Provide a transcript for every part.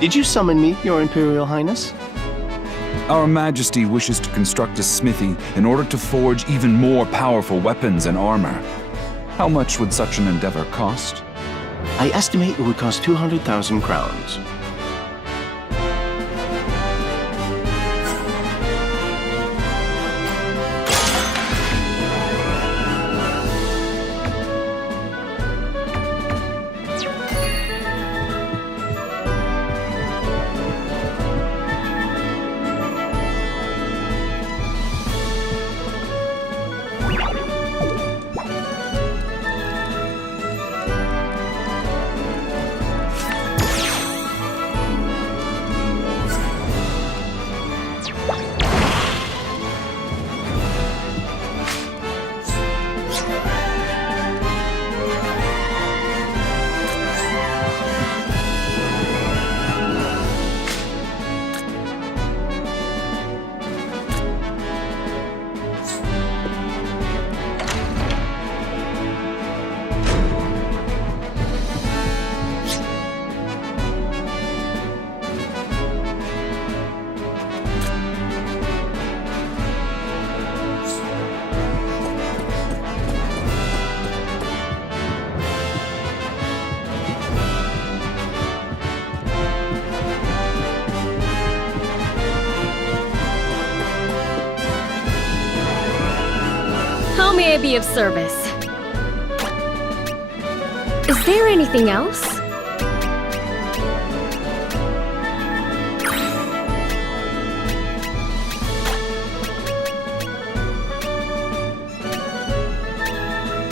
Did you summon me, Your Imperial Highness? Our Majesty wishes to construct a smithy in order to forge even more powerful weapons and armor. How much would such an endeavor cost? I estimate it would cost 200,000 crowns. How may I be of service? Is there anything else?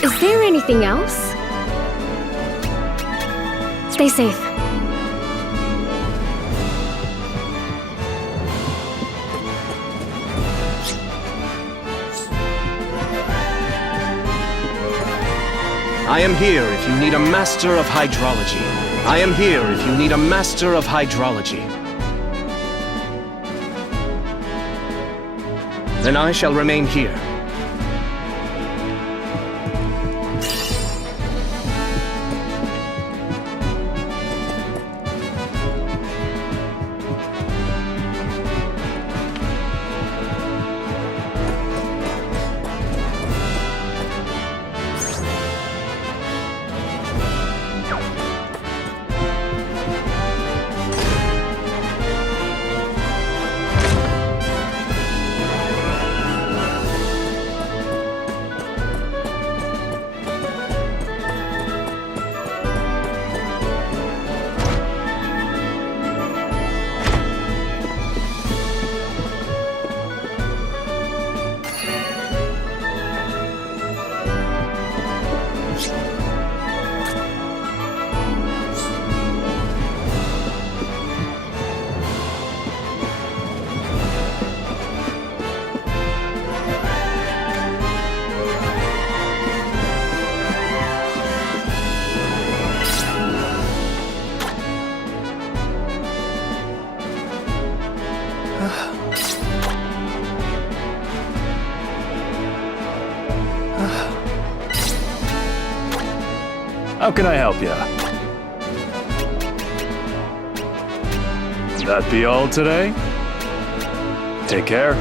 Is there anything else? Stay safe. I am here if you need a master of hydrology. I am here if you need a master of hydrology. Then I shall remain here. How can I help you? That be all today? Take care.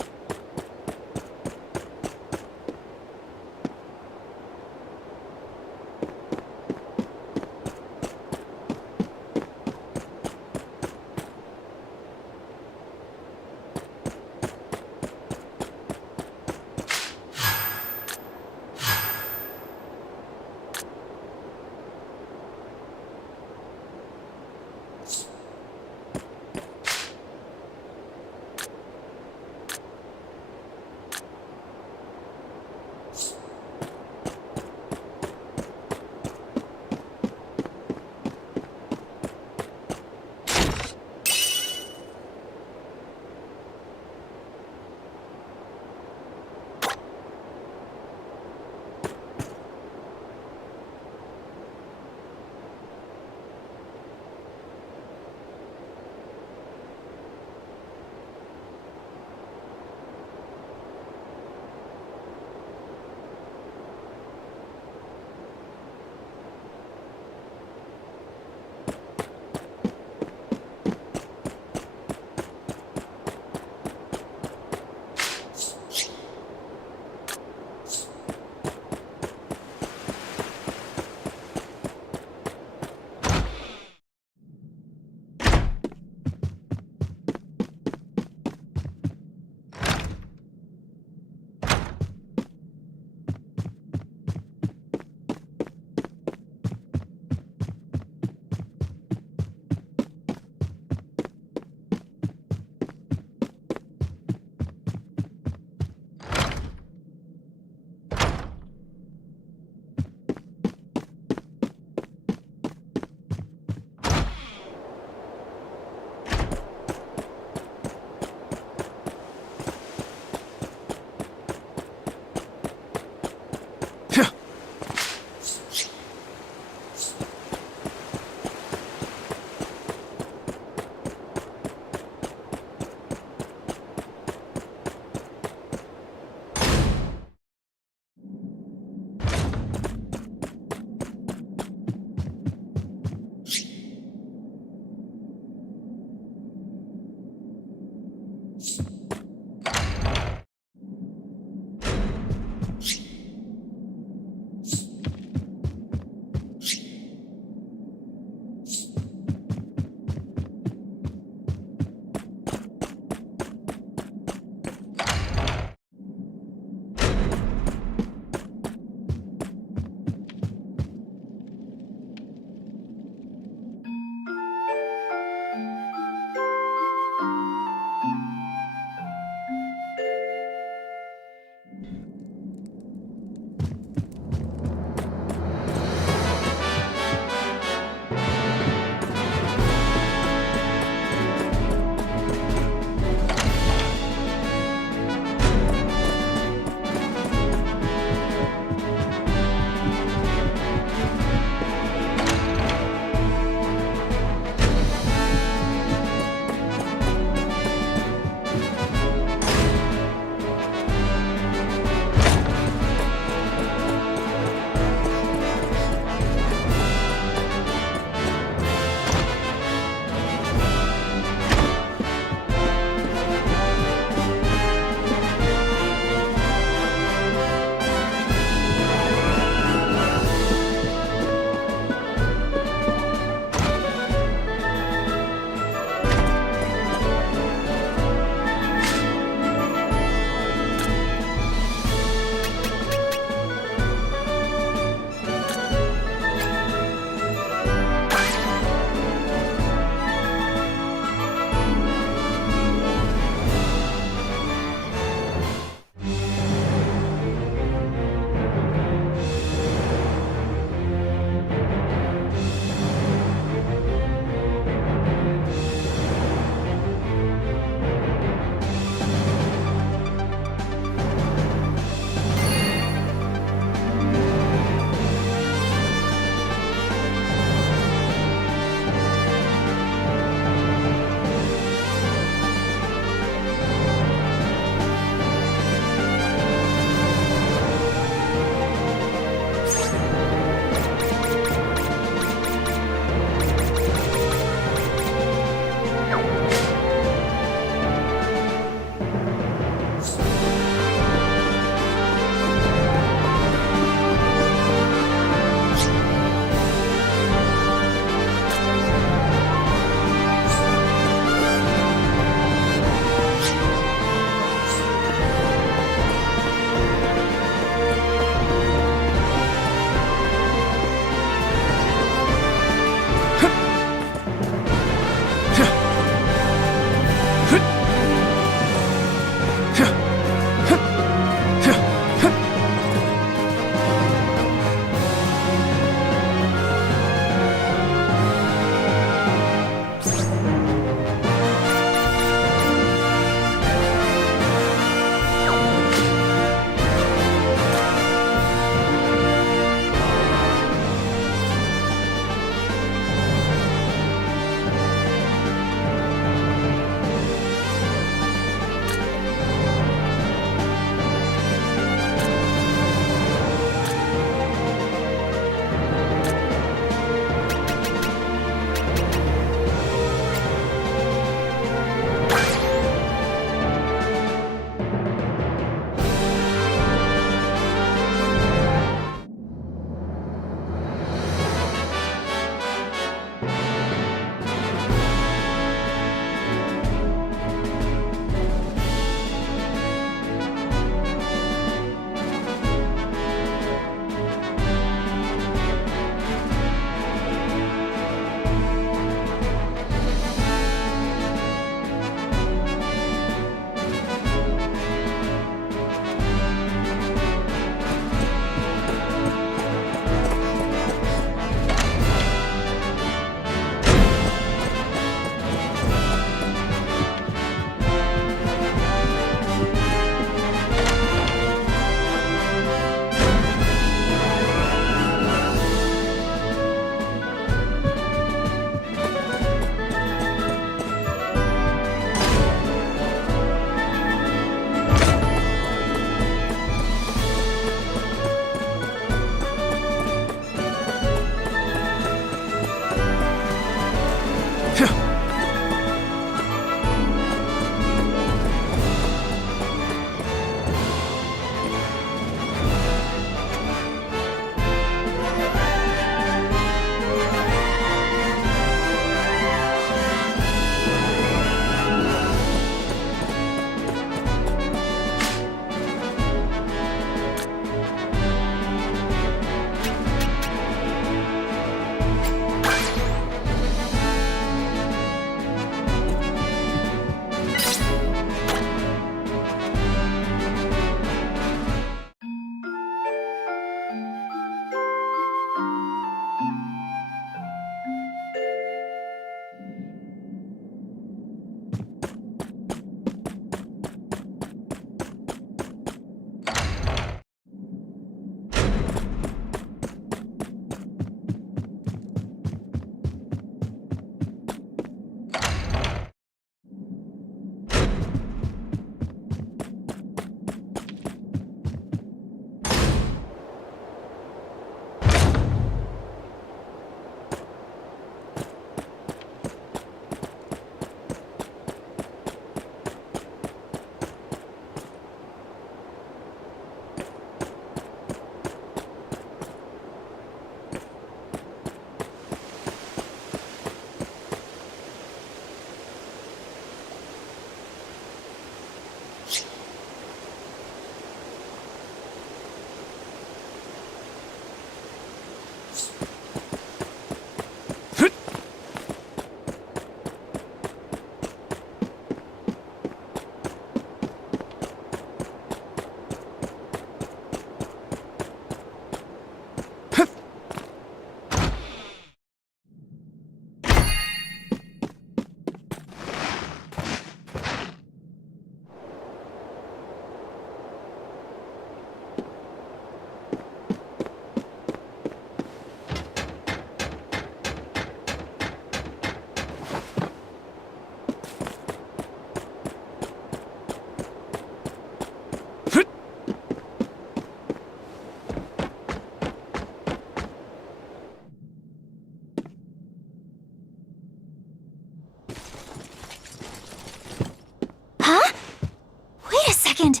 second!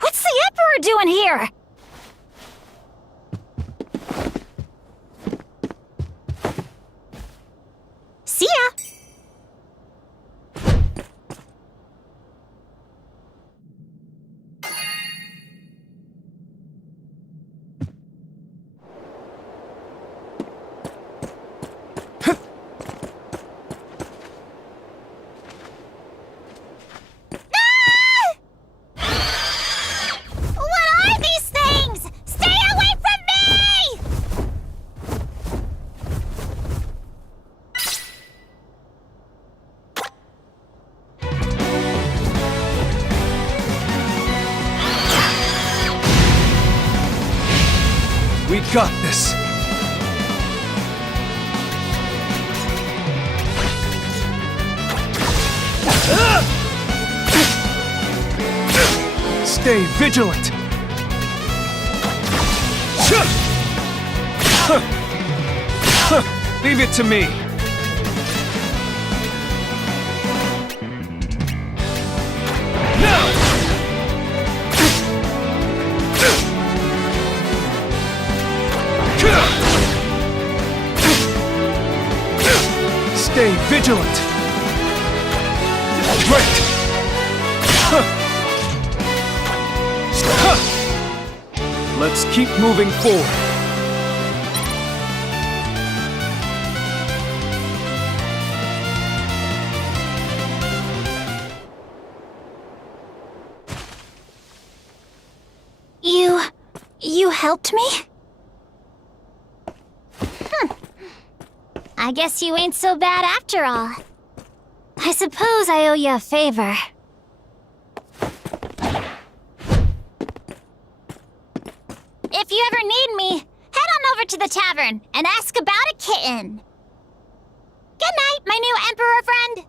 What's the Emperor doing here? See ya! We got this! Stay vigilant! Leave it to me! Now! Stay vigilant! Great! Let's keep moving forward. You helped me? I guess you ain't so bad after all. I suppose I owe you a favor. If you ever need me, head on over to the tavern and ask about a kitten. Good night, my new Emperor friend.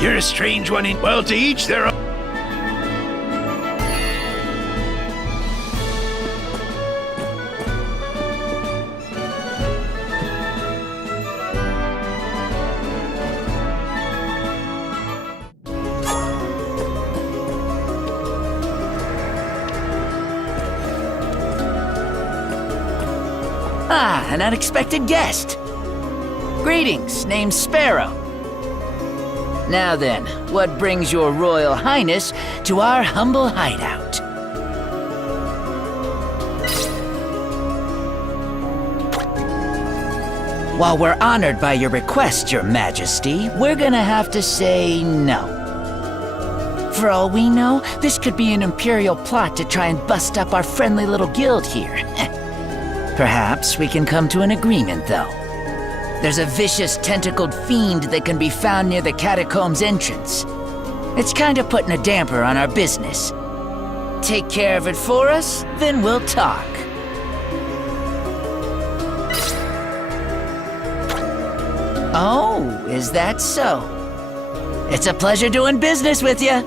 You're a strange one in... Well, to each their own. Ah, an unexpected guest. Greetings, name's Sparrow. Now then, what brings your Royal Highness to our humble hideout? While we're honored by your request, Your Majesty, we're gonna have to say no. For all we know, this could be an Imperial plot to try and bust up our friendly little guild here. Perhaps we can come to an agreement, though. There's a vicious, tentacled fiend that can be found near the catacombs entrance. It's kinda putting a damper on our business. Take care of it for us, then we'll talk. Oh, is that so? It's a pleasure doing business with you.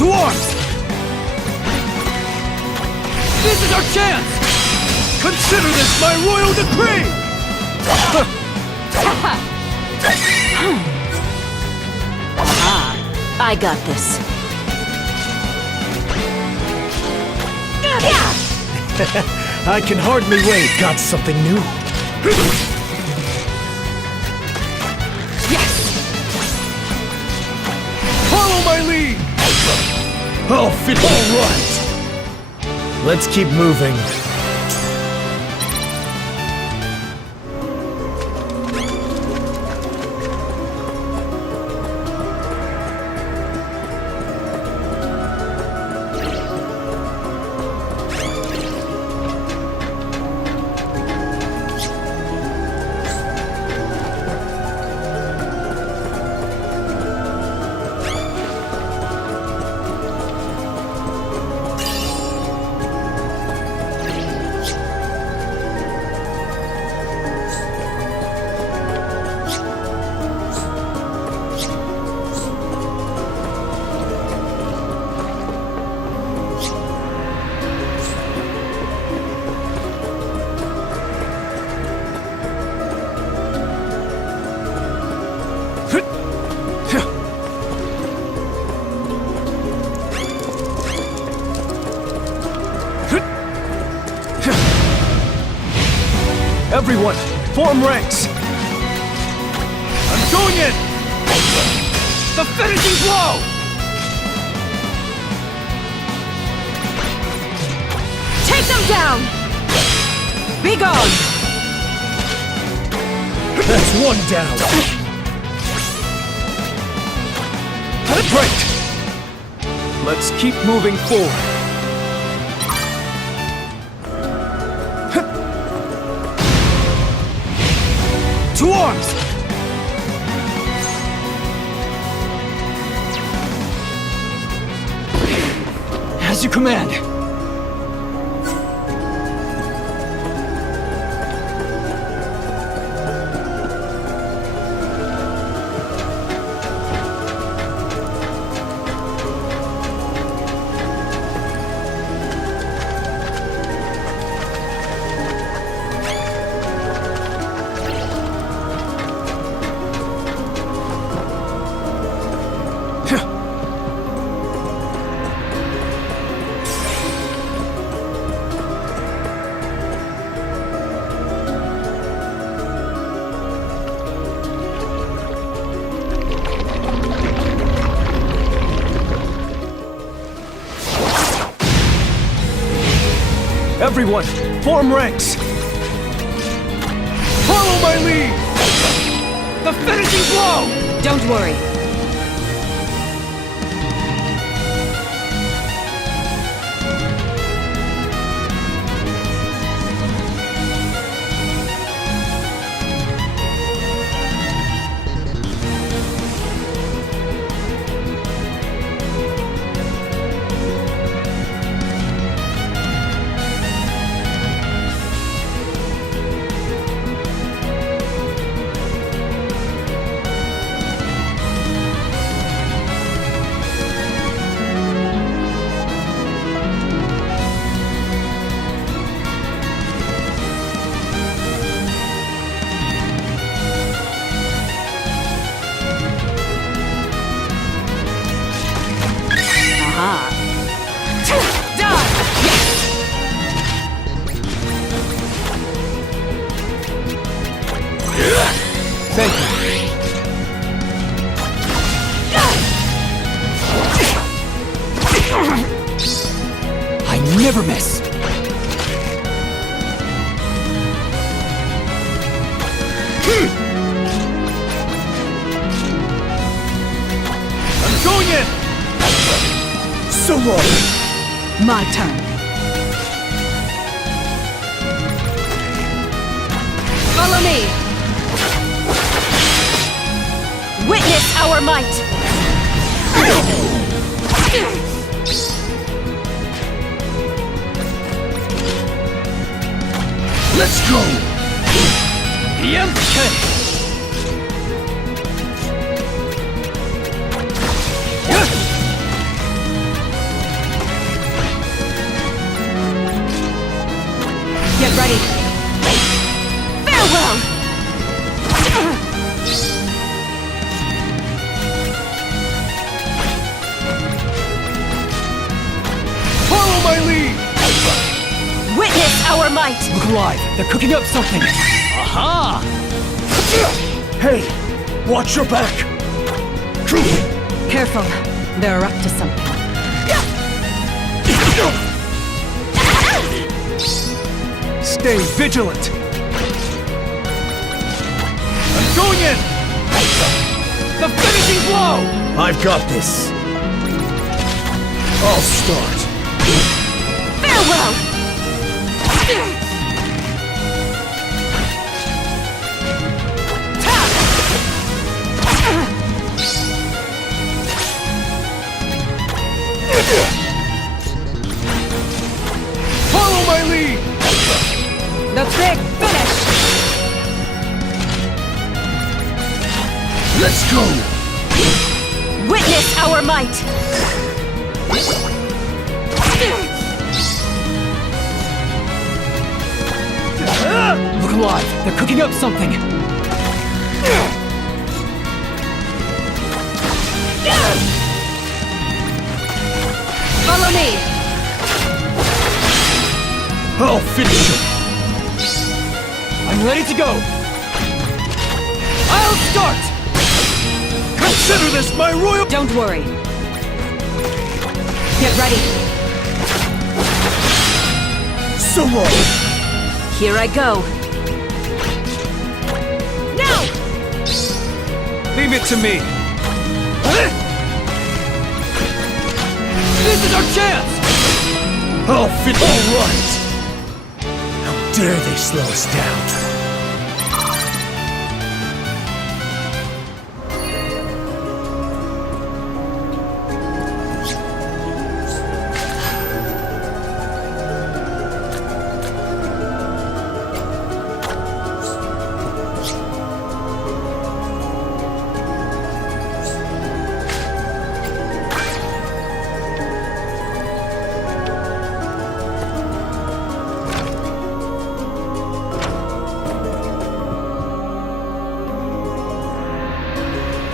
To arms! This is our chance! Consider this my royal decree! I got this. I can hardly wait. Got something new? Yes! Follow my lead! I'll fit all right. Let's keep moving. Everyone, form ranks! I'm going in! The finishing blow! Take them down! Be gone! That's one down! Great! Let's keep moving forward. To arms! As you command. Everyone, form ranks! Follow my lead! The finishing blow! Don't worry. Thank you. I never miss. I'm going in! So long! My turn. Follow me. Witness our might. Let's go! EMK! Get ready. Farewell! Follow my lead! Witness our might! Look alive! They're cooking up something! Aha! Hey! Watch your back! Careful. They're up to something. Stay vigilant! I'm going in! The finishing blow! I've got this. I'll start. Farewell! Follow my lead! The big finish! Let's go! Witness our might! Look alive! They're cooking up something! Follow me! I'll finish him! I'm ready to go! I'll start! Consider this my royal... Don't worry. Get ready. So long! Here I go. Now! Leave it to me! This is our chance! I'll fit all right! How dare they slow us down?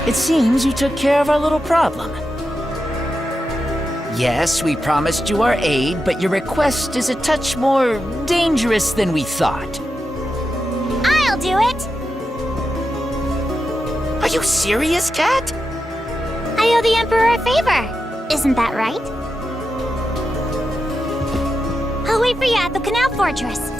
It seems you took care of our little problem. Yes, we promised you our aid, but your request is a touch more dangerous than we thought. I'll do it. Are you serious, Cat? I owe the Emperor a favor. Isn't that right? I'll wait wait for you at the Canal Fortress.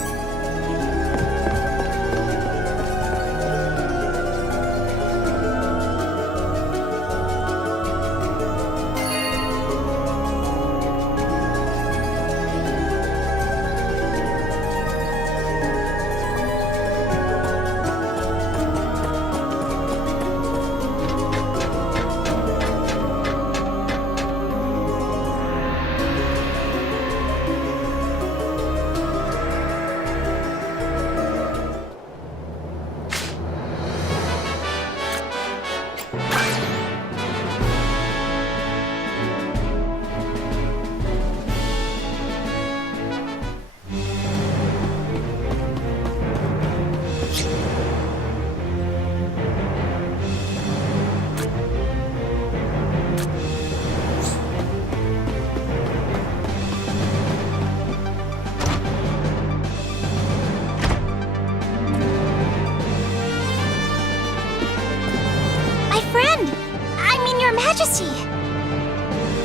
Majesty!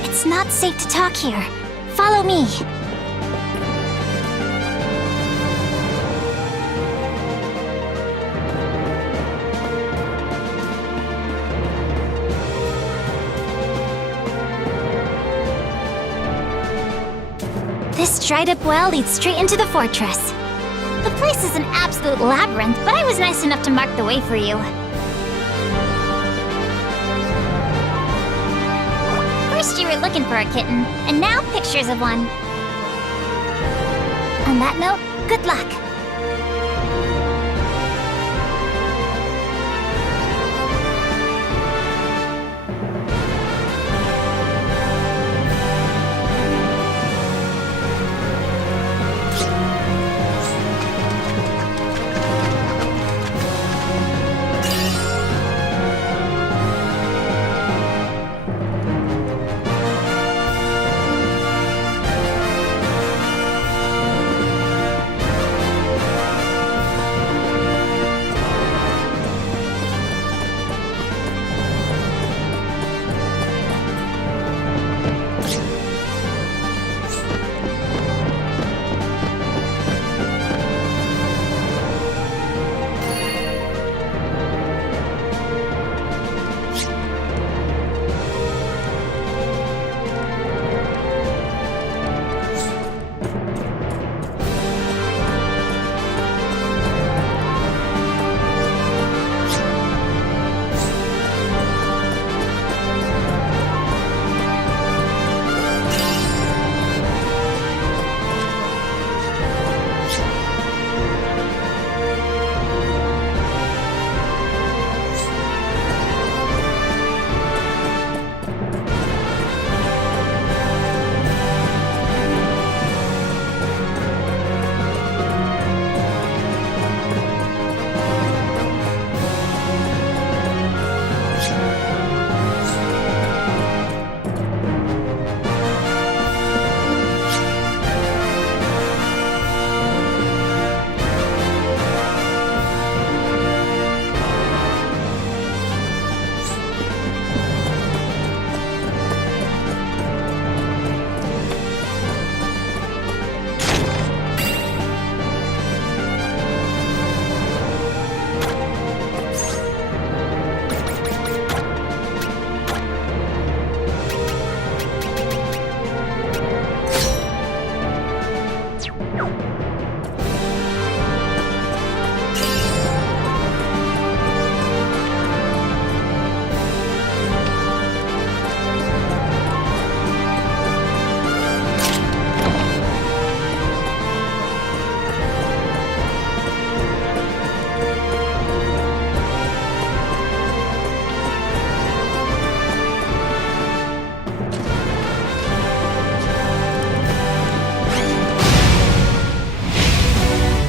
It's not safe to talk here. Follow me. This dried-up well leads straight into the fortress. The place is an absolute labyrinth, but I was nice enough to mark the way for you. First you were looking for a kitten, and now pictures of one. On that note, good luck.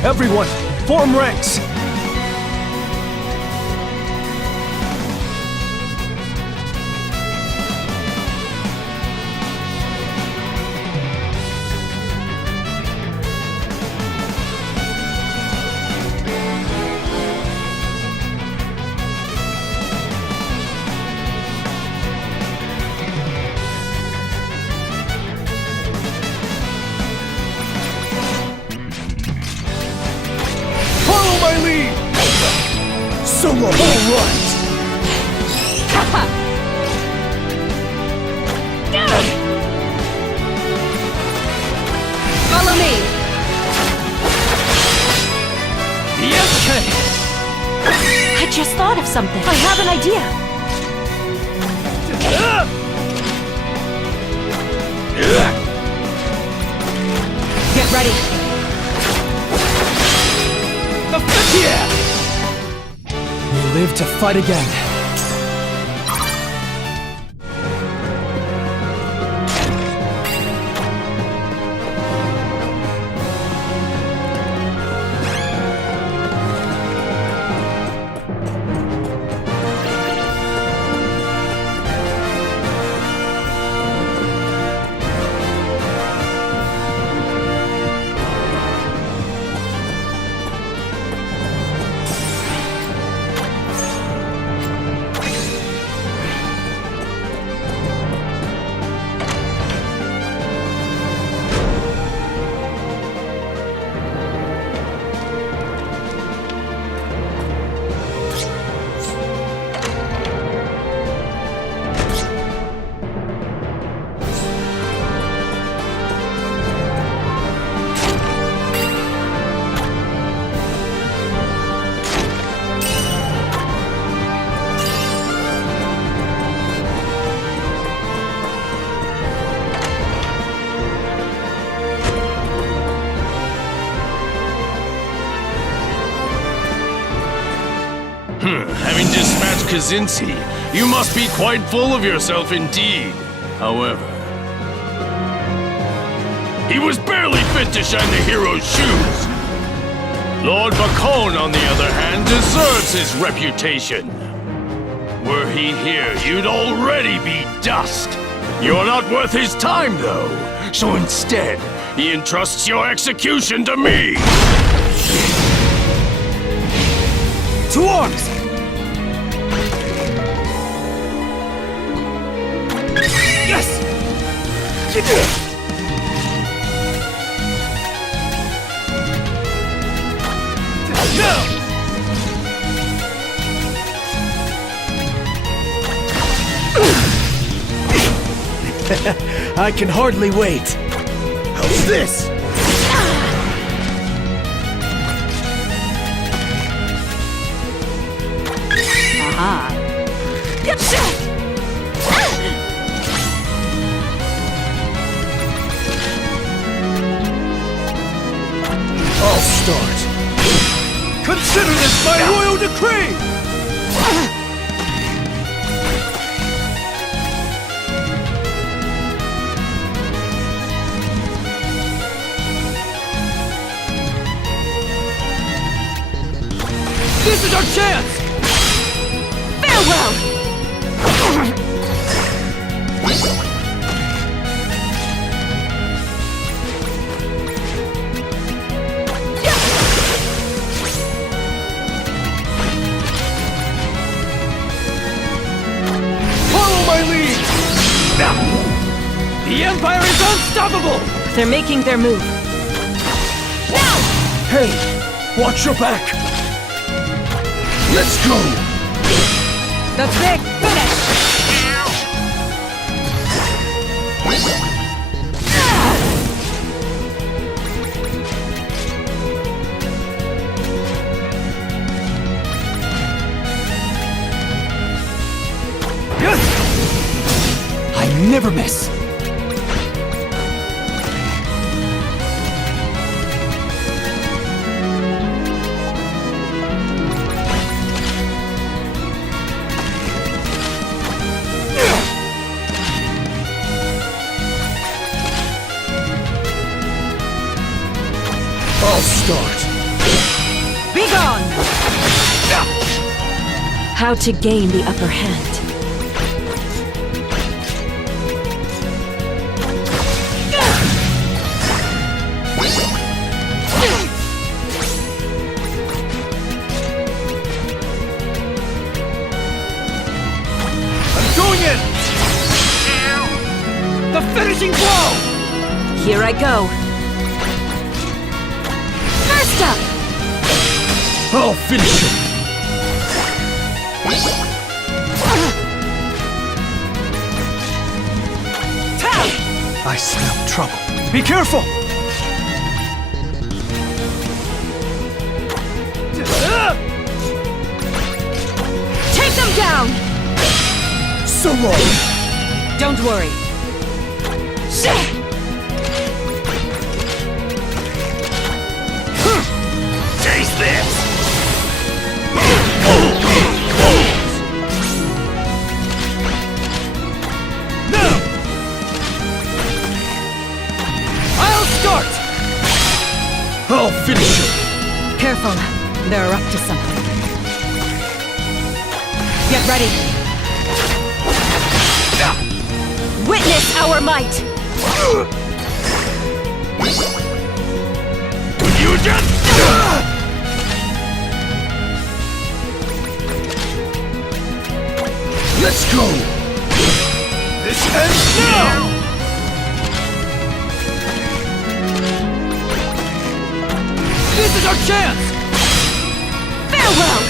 Everyone, form ranks! thought of something. I have an idea. Get ready. We live to fight again. Having dispatched Kaczynski, you must be quite full of yourself indeed. However, he was barely fit to shine the hero's shoes. Lord Bacon, on the other hand, deserves his reputation. Were he here, you'd already be dust. You're not worth his time, though. So instead, he entrusts your execution to me. To arms! Yes! No! I can hardly wait. How's this? I'll start. Consider this my royal decree! This is our chance! Farewell! Follow my lead! The Empire is unstoppable! They're making their move. Now! Hey, watch your back! Let's go! The big finish! Yes! I never miss! I'll start. Be gone! How to gain the upper hand. I'm going in! The finishing blow! Here I go. First up! I'll finish it! I smell trouble. Be careful! Take them down! So long! Don't worry. Taste this! Now! I'll start! I'll finish it! Careful. They're up to something. Get ready. Witness our might! You just... Let's go! This ends now! This is our chance! Farewell!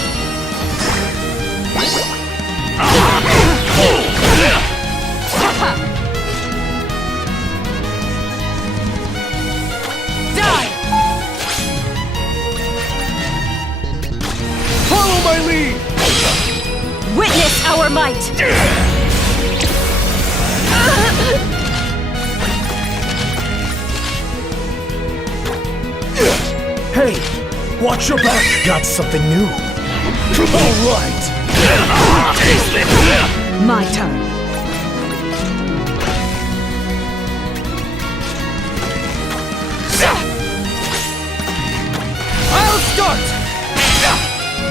Die! Follow my lead! Witness our might! Hey! Watch your back! Got something new! Alright! My turn. I'll start!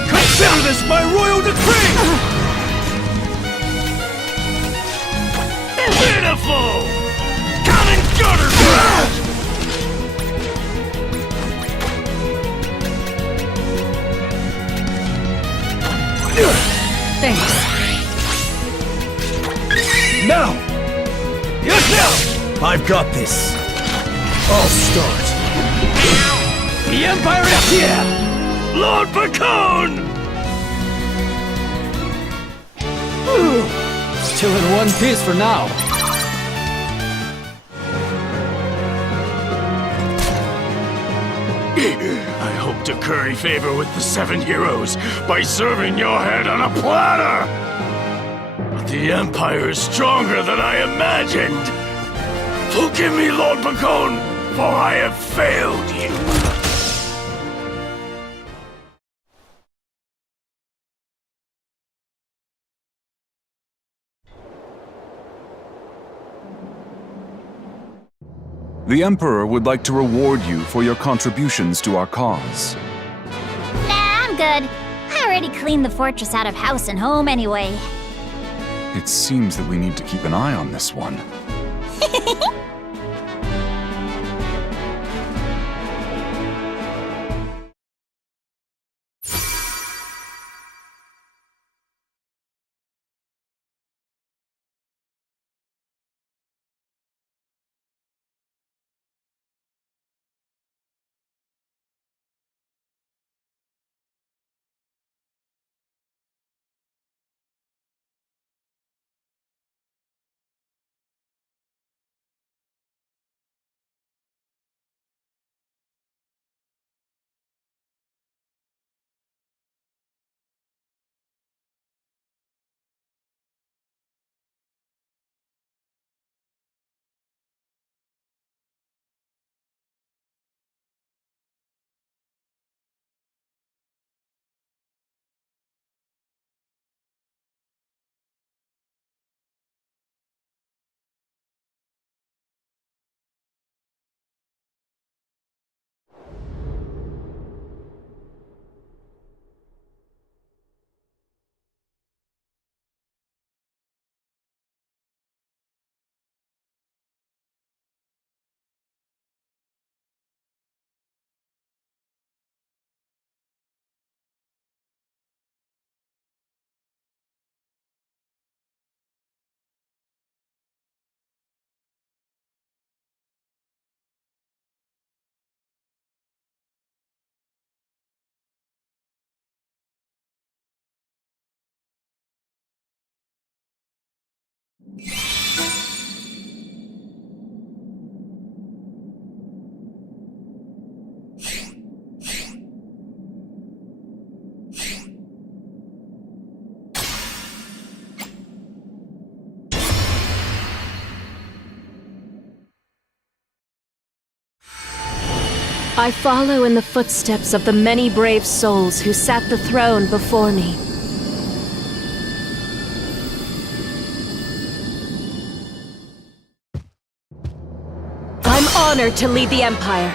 Consider this my royal decree! Pitiful! Cannon gutter blast! Thanks. Now! Yes, now! I've got this. I'll start. The Empire is here! Lord Bacone! Still in one piece for now. I hope to curry favor with the 7 heroes by serving your head on a platter! But the Empire is stronger than I imagined! Forgive me, Lord Bacone, for I have failed you! The Emperor would like to reward you for your contributions to our cause. Nah, I'm good. I already cleaned the fortress out of house and home anyway. It seems that we need to keep an eye on this one. I follow in the footsteps of the many brave souls who sat the throne before me. I'm honored to lead the Empire.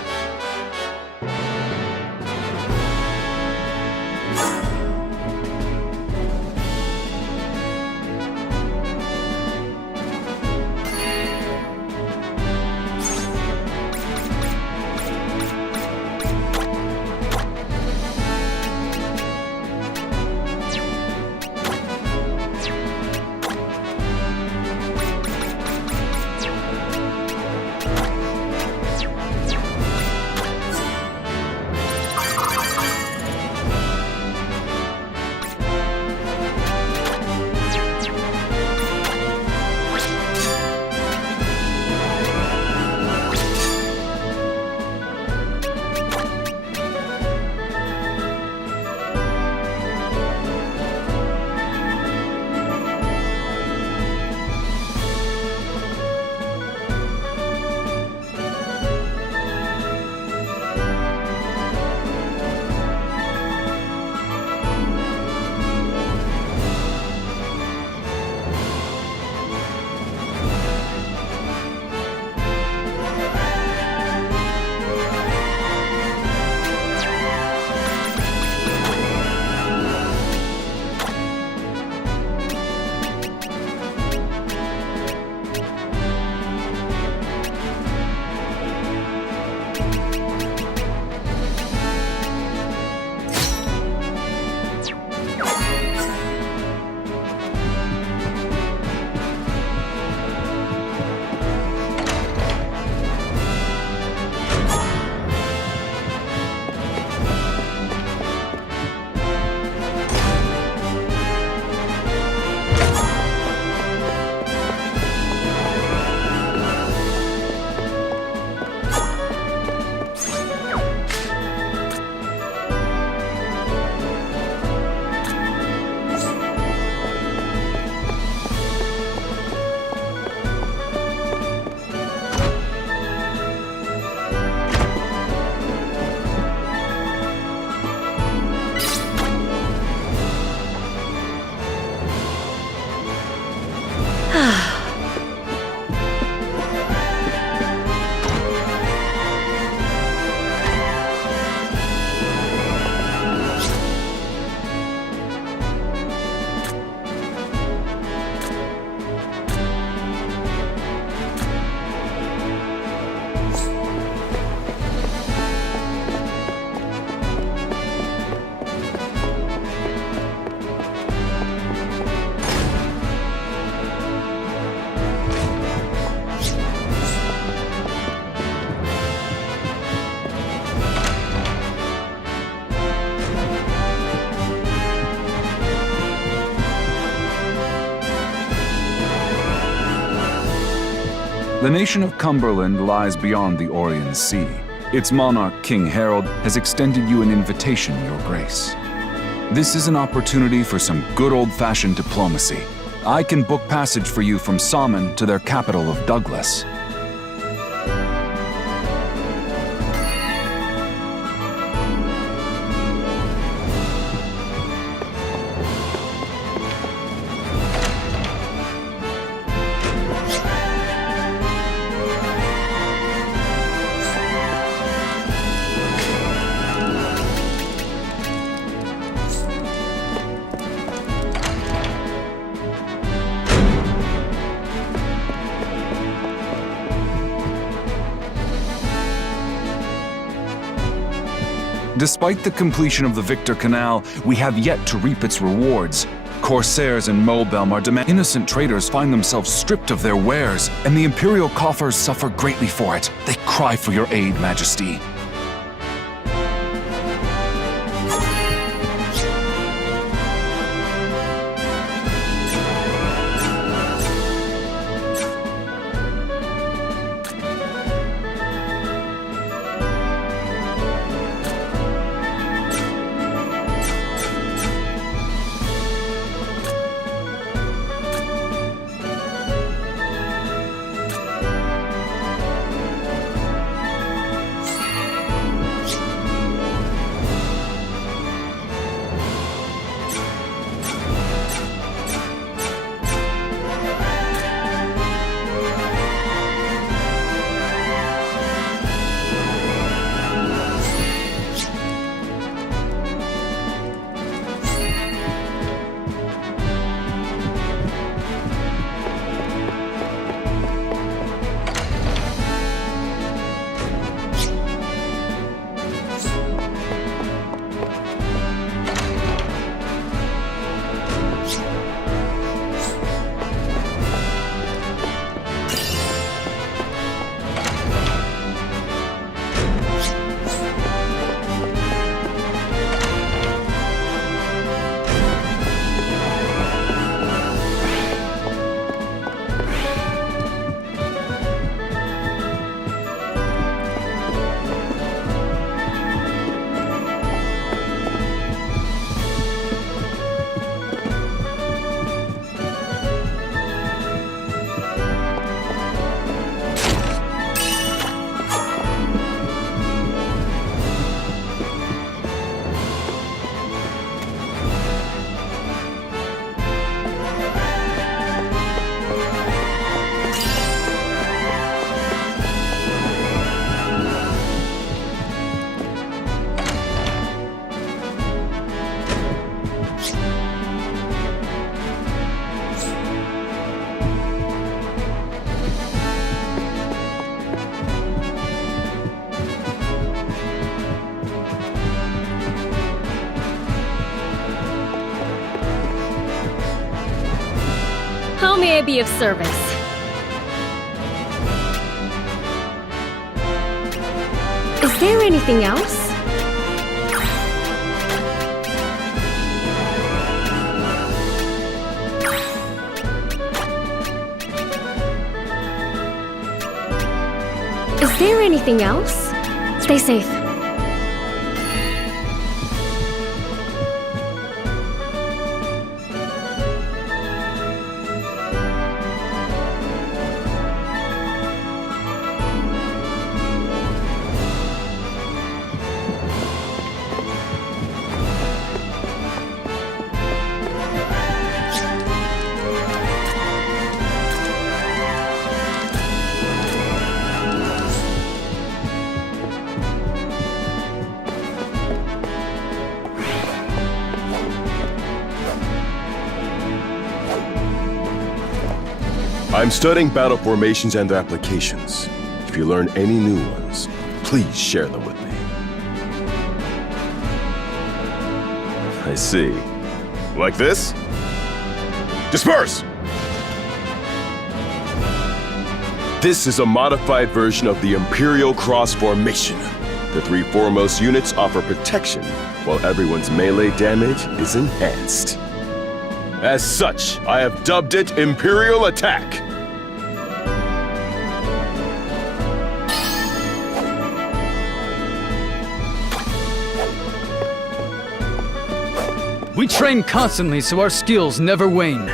The nation of Cumberland lies beyond the Orient Sea. Its monarch, King Harold, has extended you an invitation, Your Grace. This is an opportunity for some good old-fashioned diplomacy. I can book passage for you from Salmon to their capital of Douglas. Despite the completion of the Victor Canal, we have yet to reap its rewards. Corsairs in Mobelm are demanding. Innocent traders find themselves stripped of their wares, and the Imperial coffers suffer greatly for it. They cry for your aid, Majesty. How may I be of service? Is there anything else? Is there anything else? Stay safe. I'm studying battle formations and their applications. If you learn any new ones, please share them with me. I see. Like this? Disperse! This is a modified version of the Imperial Cross Formation. The three foremost units offer protection, while everyone's melee damage is enhanced. As such, I have dubbed it Imperial Attack. We train constantly so our skills never wane.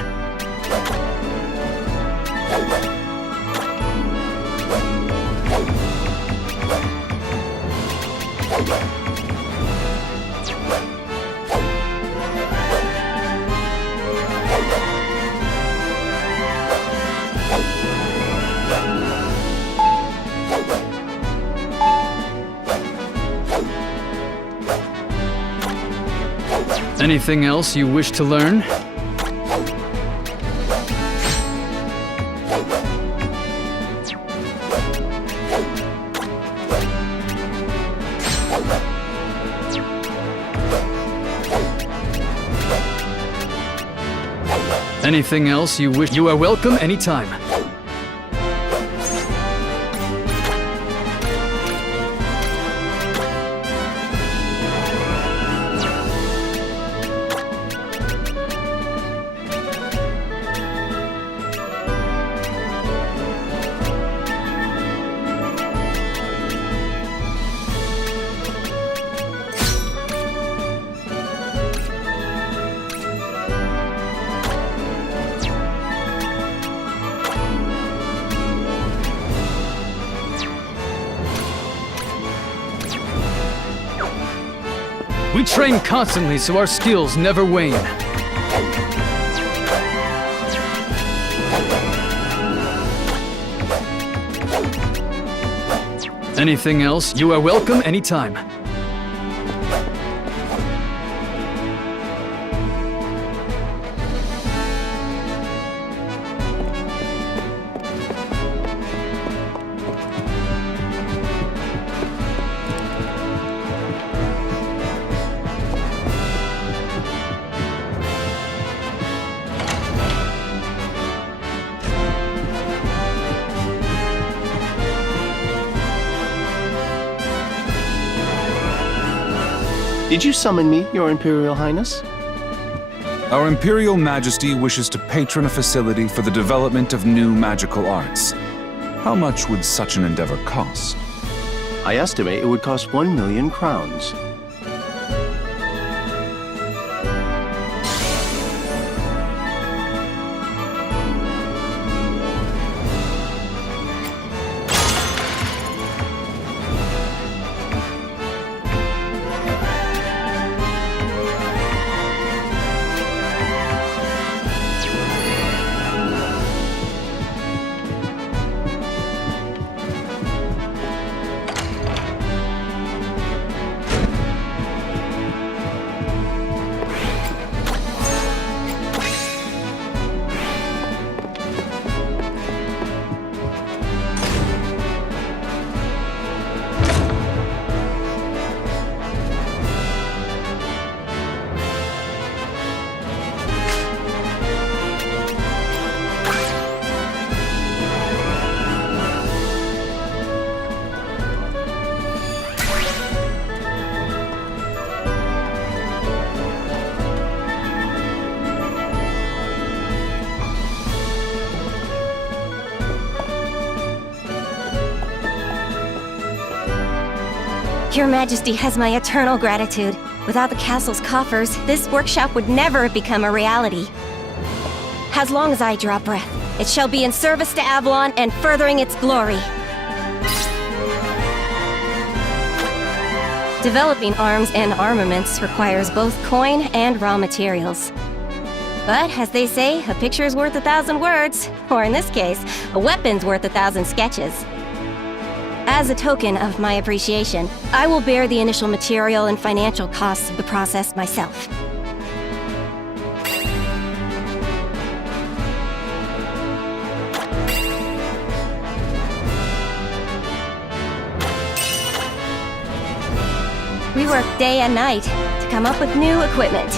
Anything else you wish to learn? Anything else you wish? You are welcome anytime. We train constantly so our skills never wane. Anything else? You are welcome anytime. Did you summon me, Your Imperial Highness? Our Imperial Majesty wishes to patron a facility for the development of new magical arts. How much would such an endeavor cost? I estimate it would cost 1 million crowns. Your Majesty has my eternal gratitude. Without the castle's coffers, this workshop would never have become a reality. As long as I draw breath, it shall be in service to Avalon and furthering its glory. Developing arms and armaments requires both coin and raw materials. But, as they say, a picture's worth 1,000 words, or in this case, a weapon's worth 1,000 sketches. As a token of my appreciation, I will bear the initial material and financial costs of the process myself. We work day and night to come up with new equipment.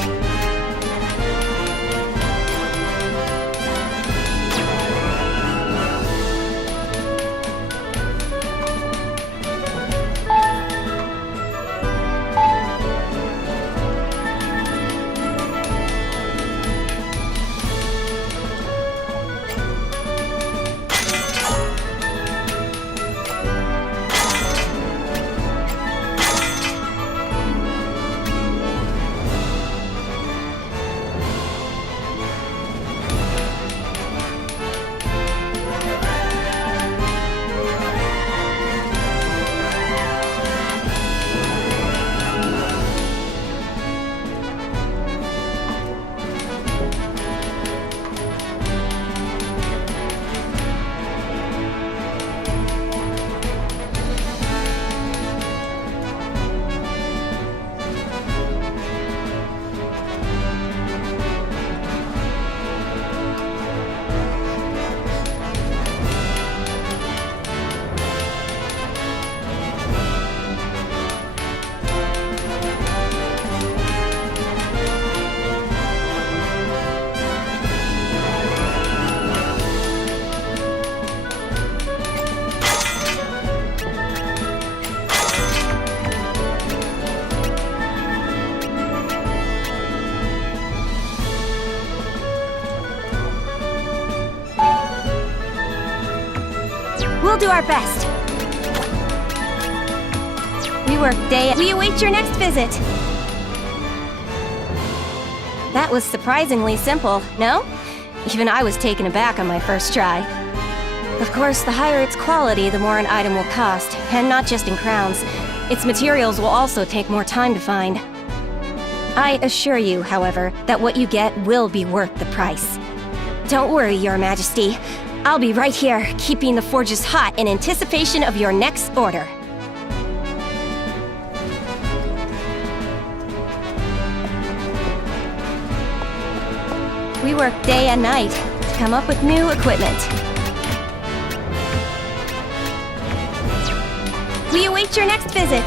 We'll do our best. We work day and we await your next visit. That was surprisingly simple, no? Even I was taken aback on my first try. Of course, the higher its quality, the more an item will cost, and not just in crowns. Its materials will also take more time to find. I assure you, however, that what you get will be worth the price. Don't worry, Your Majesty. I'll be right here, keeping the forges hot in anticipation of your next order. We work day and night to come up with new equipment. We await your next visit.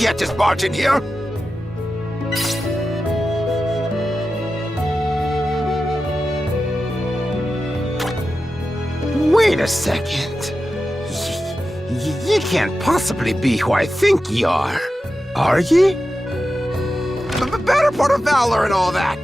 can't just barge in here! Wait a second. You can't possibly be who I think you are ye? The better part of valor and all that!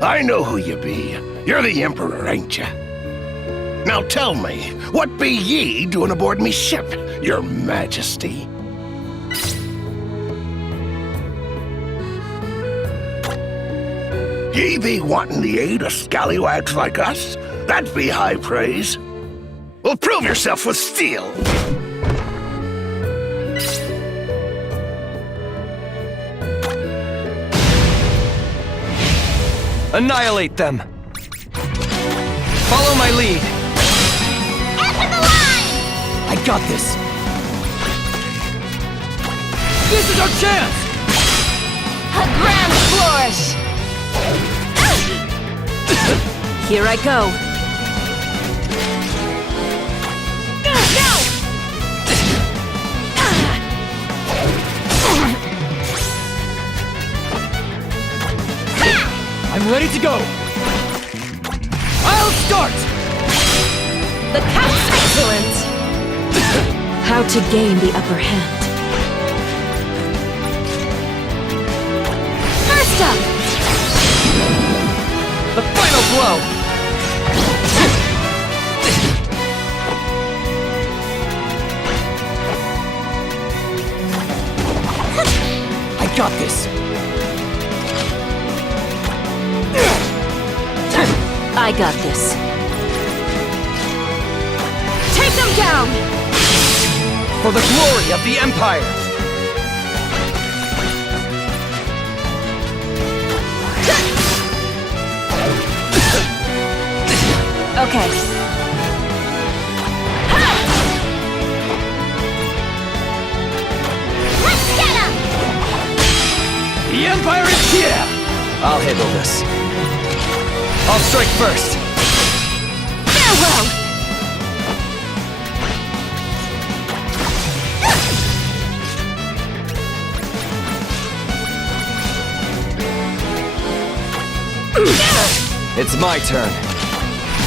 I know who you be. You're the Emperor, ain't ya? Now tell me, what be ye doing aboard me ship, your majesty? Ye be wanting the aid of scallywags like us? That'd be high praise. Well, prove yourself with steel! Annihilate them! Follow my lead! After the line! I got this! This is our chance! A grand flourish! Here I go. I'm ready to go! I'll start! The count's excellent! How to gain the upper hand. First up! The final blow! I got this! I got this. Take them down! For the glory of the Empire! Okay. Let's get him! The Empire is here! I'll handle this. I'll strike first. Farewell! It's my turn.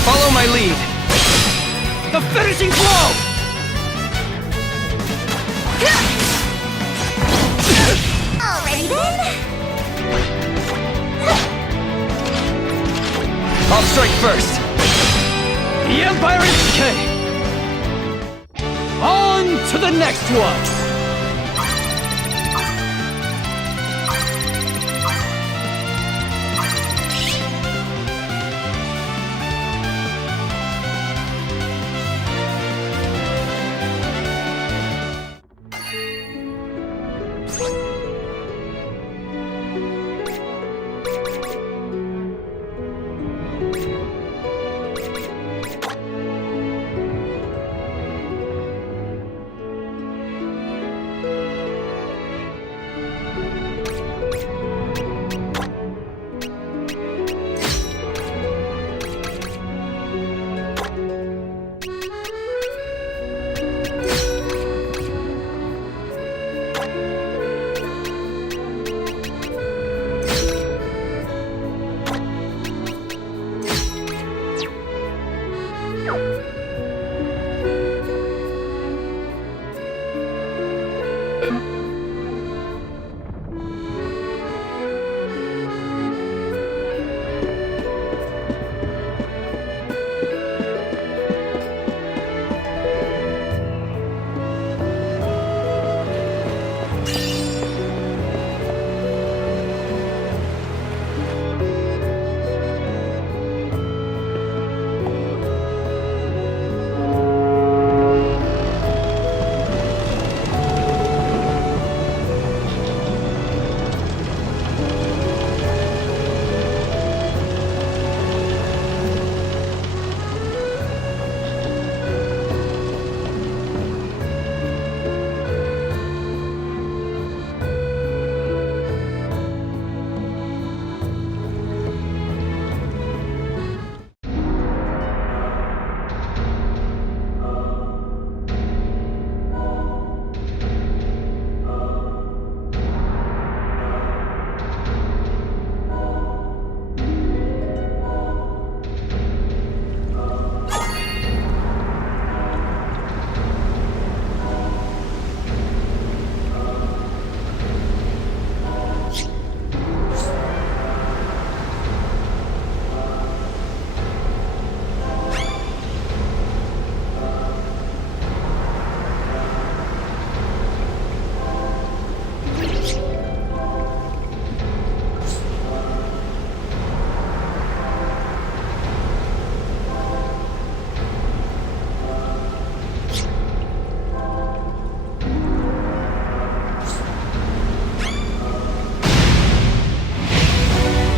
Follow my lead. The finishing blow! Already then? I'll strike first. The Empire is decay. On to the next one.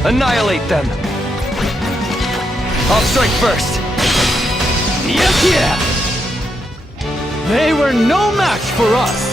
Annihilate them! I'll strike first! Yeah! They were no match for us!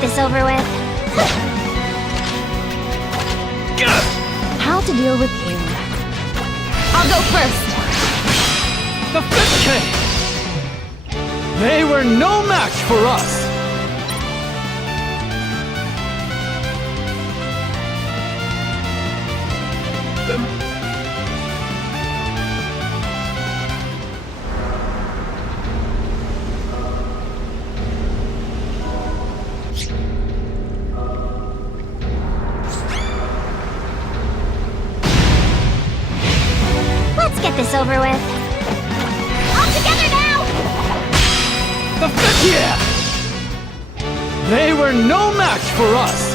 This over with. How to deal with you? I'll go first. The 5K! They were no match for us! Get this over with. All together now! The 5th! They were no match for us!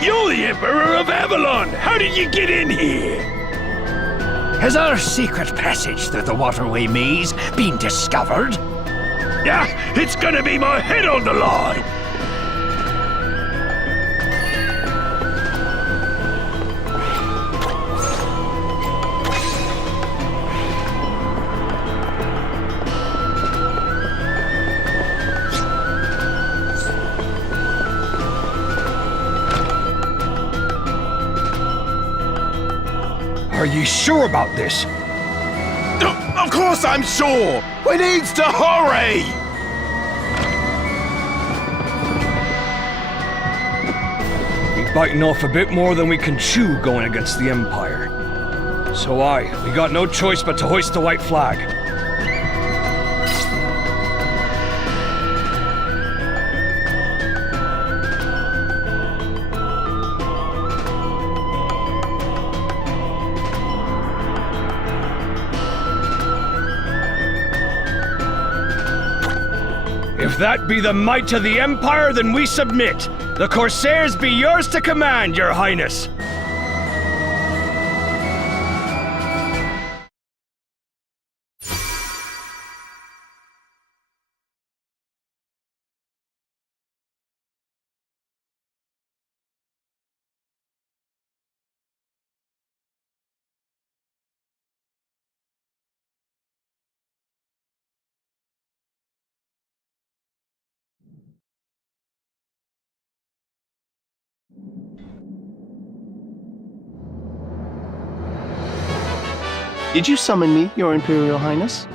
You're the Emperor of Avalon! How did you get in here? Has our secret passage through the waterway maze been discovered? Yeah, it's gonna be my head on the line! Are you sure about this? Of course I'm sure! We needs to hurry! We're biting off a bit more than we can chew going against the Empire. So we got no choice but to hoist the white flag. If that be the might of the Empire, then we submit. The Corsairs be yours to command, your highness. Did you summon me, Your Imperial Highness?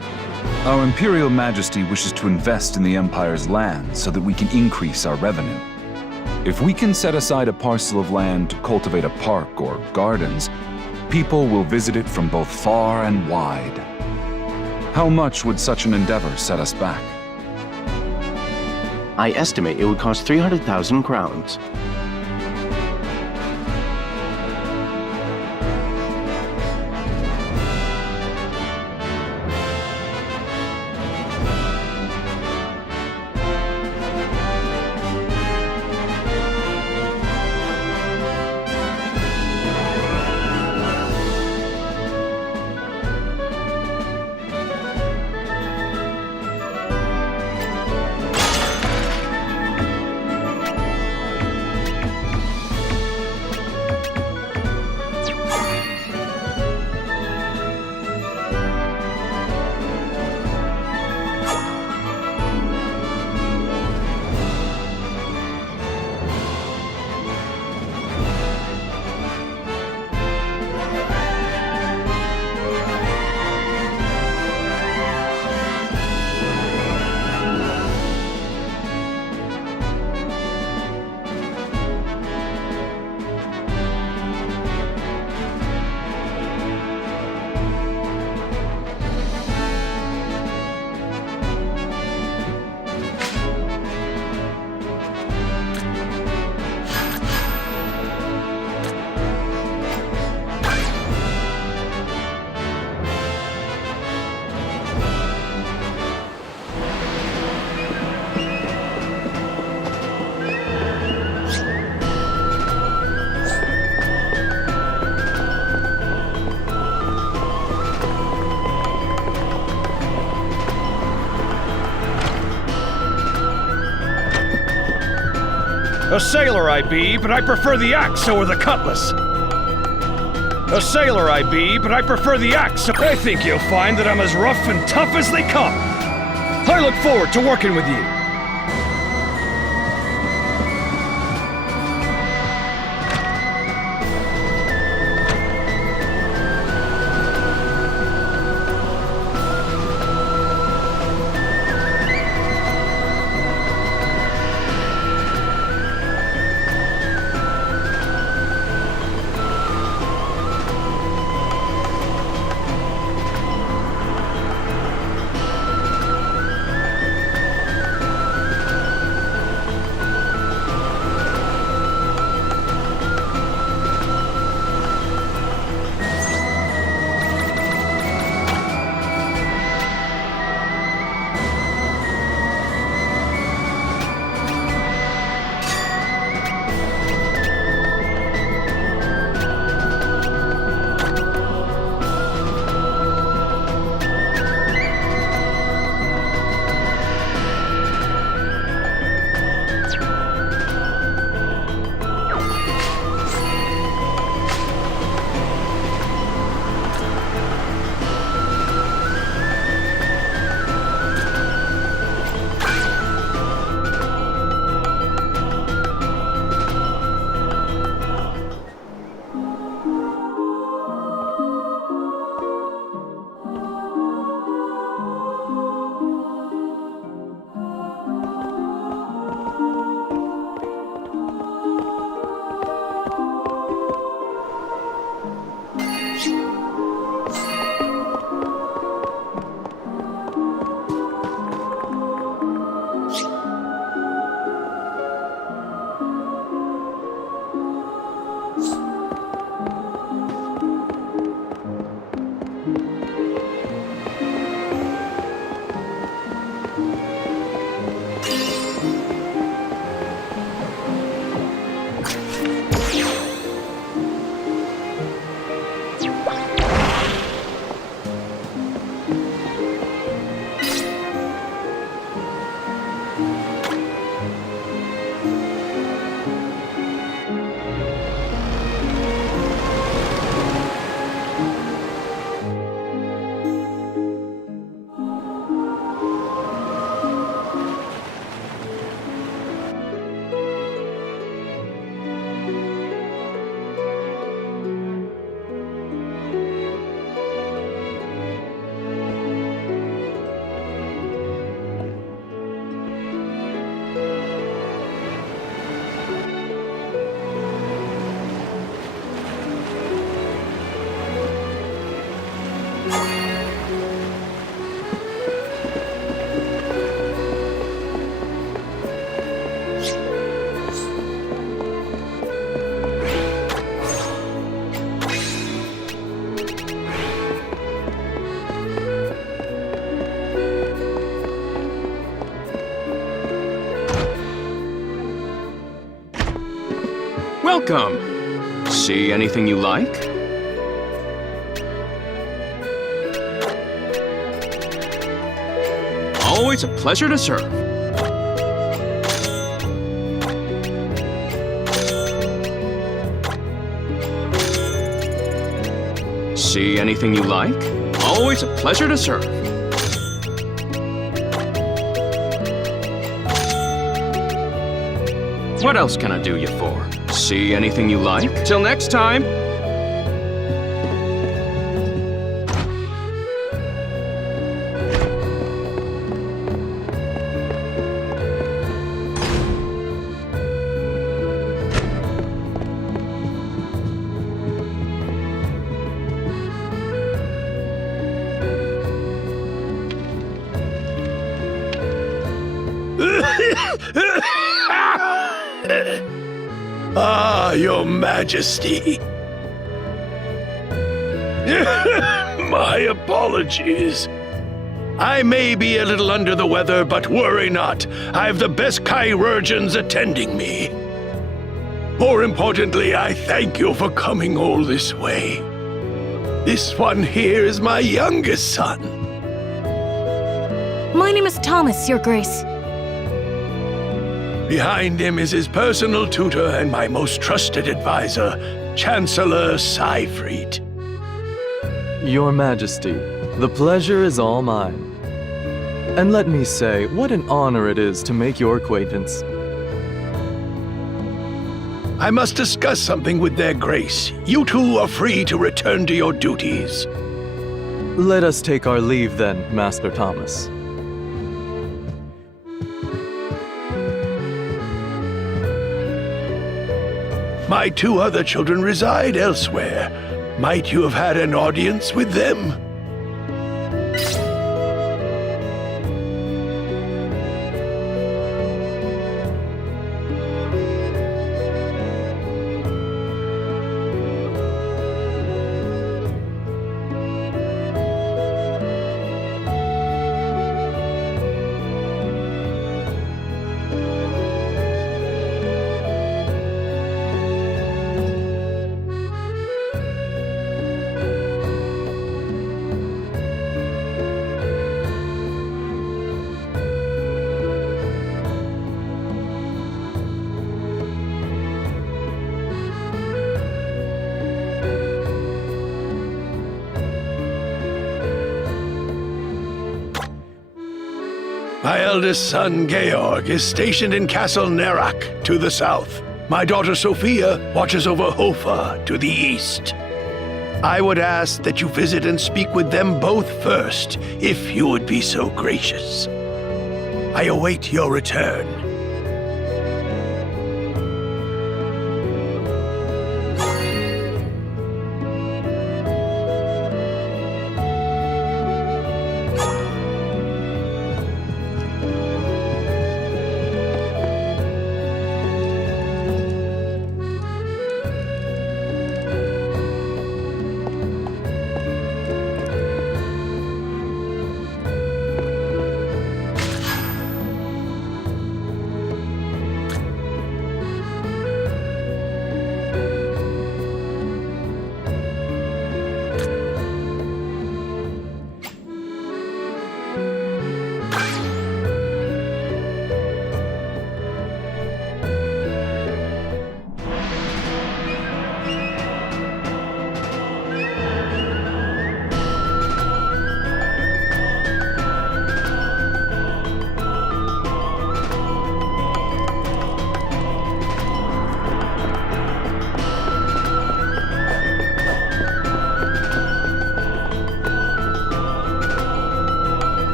Our Imperial Majesty wishes to invest in the Empire's land so that we can increase our revenue. If we can set aside a parcel of land to cultivate a park or gardens, people will visit it from both far and wide. How much would such an endeavor set us back? I estimate it would cost 300,000 crowns. A sailor I be, but I prefer the axe over the cutlass. A sailor I be, but I prefer the axe. I think you'll find that I'm as rough and tough as they come. I look forward to working with you. Welcome. See anything you like? Always a pleasure to serve. See anything you like? Always a pleasure to serve. What else can I do you for? See anything you like? Till next time! Ah, Your Majesty. My apologies. I may be a little under the weather, but worry not. I've the best chirurgeons attending me. More importantly, I thank you for coming all this way. This one here is my youngest son. My name is Thomas, Your Grace. Behind him is his personal tutor and my most trusted advisor, Chancellor Seifried. Your Majesty, the pleasure is all mine. And let me say, what an honor it is to make your acquaintance. I must discuss something with their grace. You two are free to return to your duties. Let us take our leave then, Master Thomas. My two other children reside elsewhere. Might you have had an audience with them? My eldest son, Georg, is stationed in Castle Nerak, to the south. My daughter, Sophia, watches over Hofa, to the east. I would ask that you visit and speak with them both first, if you would be so gracious. I await your return.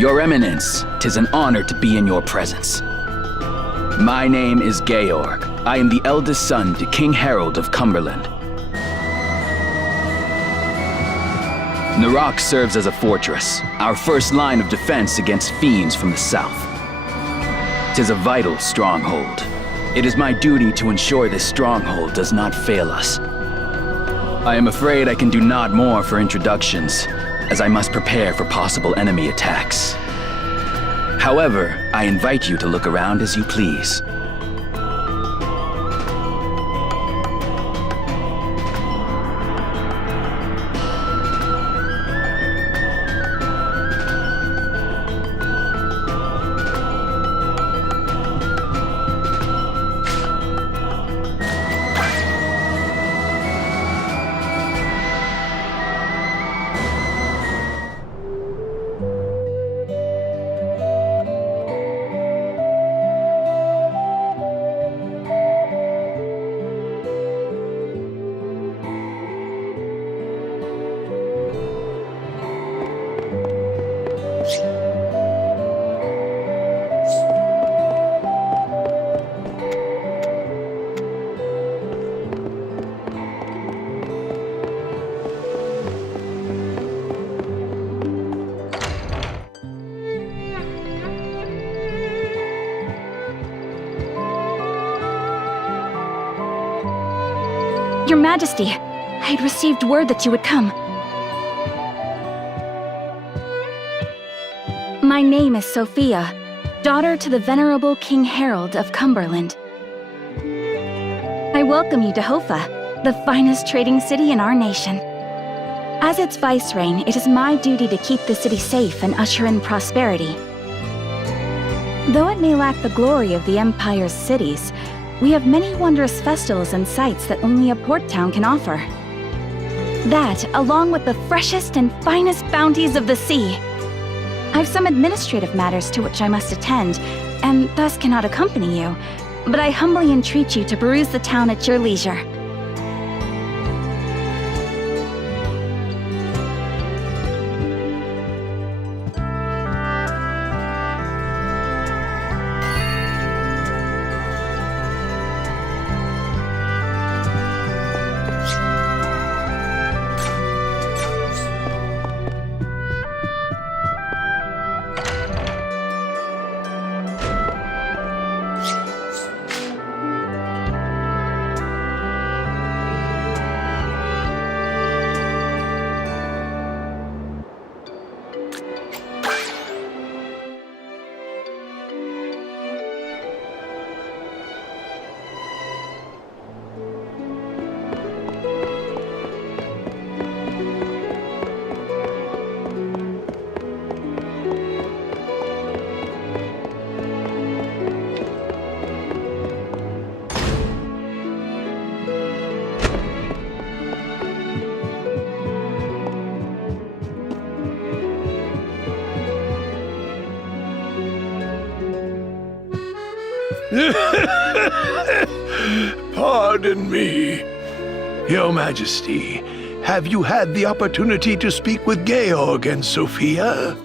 Your Eminence, 'tis an honor to be in your presence. My name is Georg. I am the eldest son to King Harold of Cumberland. Narak serves as a fortress, our first line of defense against fiends from the south. 'Tis a vital stronghold. It is my duty to ensure this stronghold does not fail us. I am afraid I can do not more for introductions, as I must prepare for possible enemy attacks. However, I invite you to look around as you please. Your Majesty, I had received word that you would come. My name is Sophia, daughter to the venerable King Harold of Cumberland. I welcome you to Hofa, the finest trading city in our nation. As its vicereign, it is my duty to keep the city safe and usher in prosperity. Though it may lack the glory of the Empire's cities, we have many wondrous festivals and sights that only a port town can offer. That, along with the freshest and finest bounties of the sea. I've some administrative matters to which I must attend, and thus cannot accompany you, but I humbly entreat you to peruse the town at your leisure. Pardon me. Your Majesty, have you had the opportunity to speak with Georg and Sophia?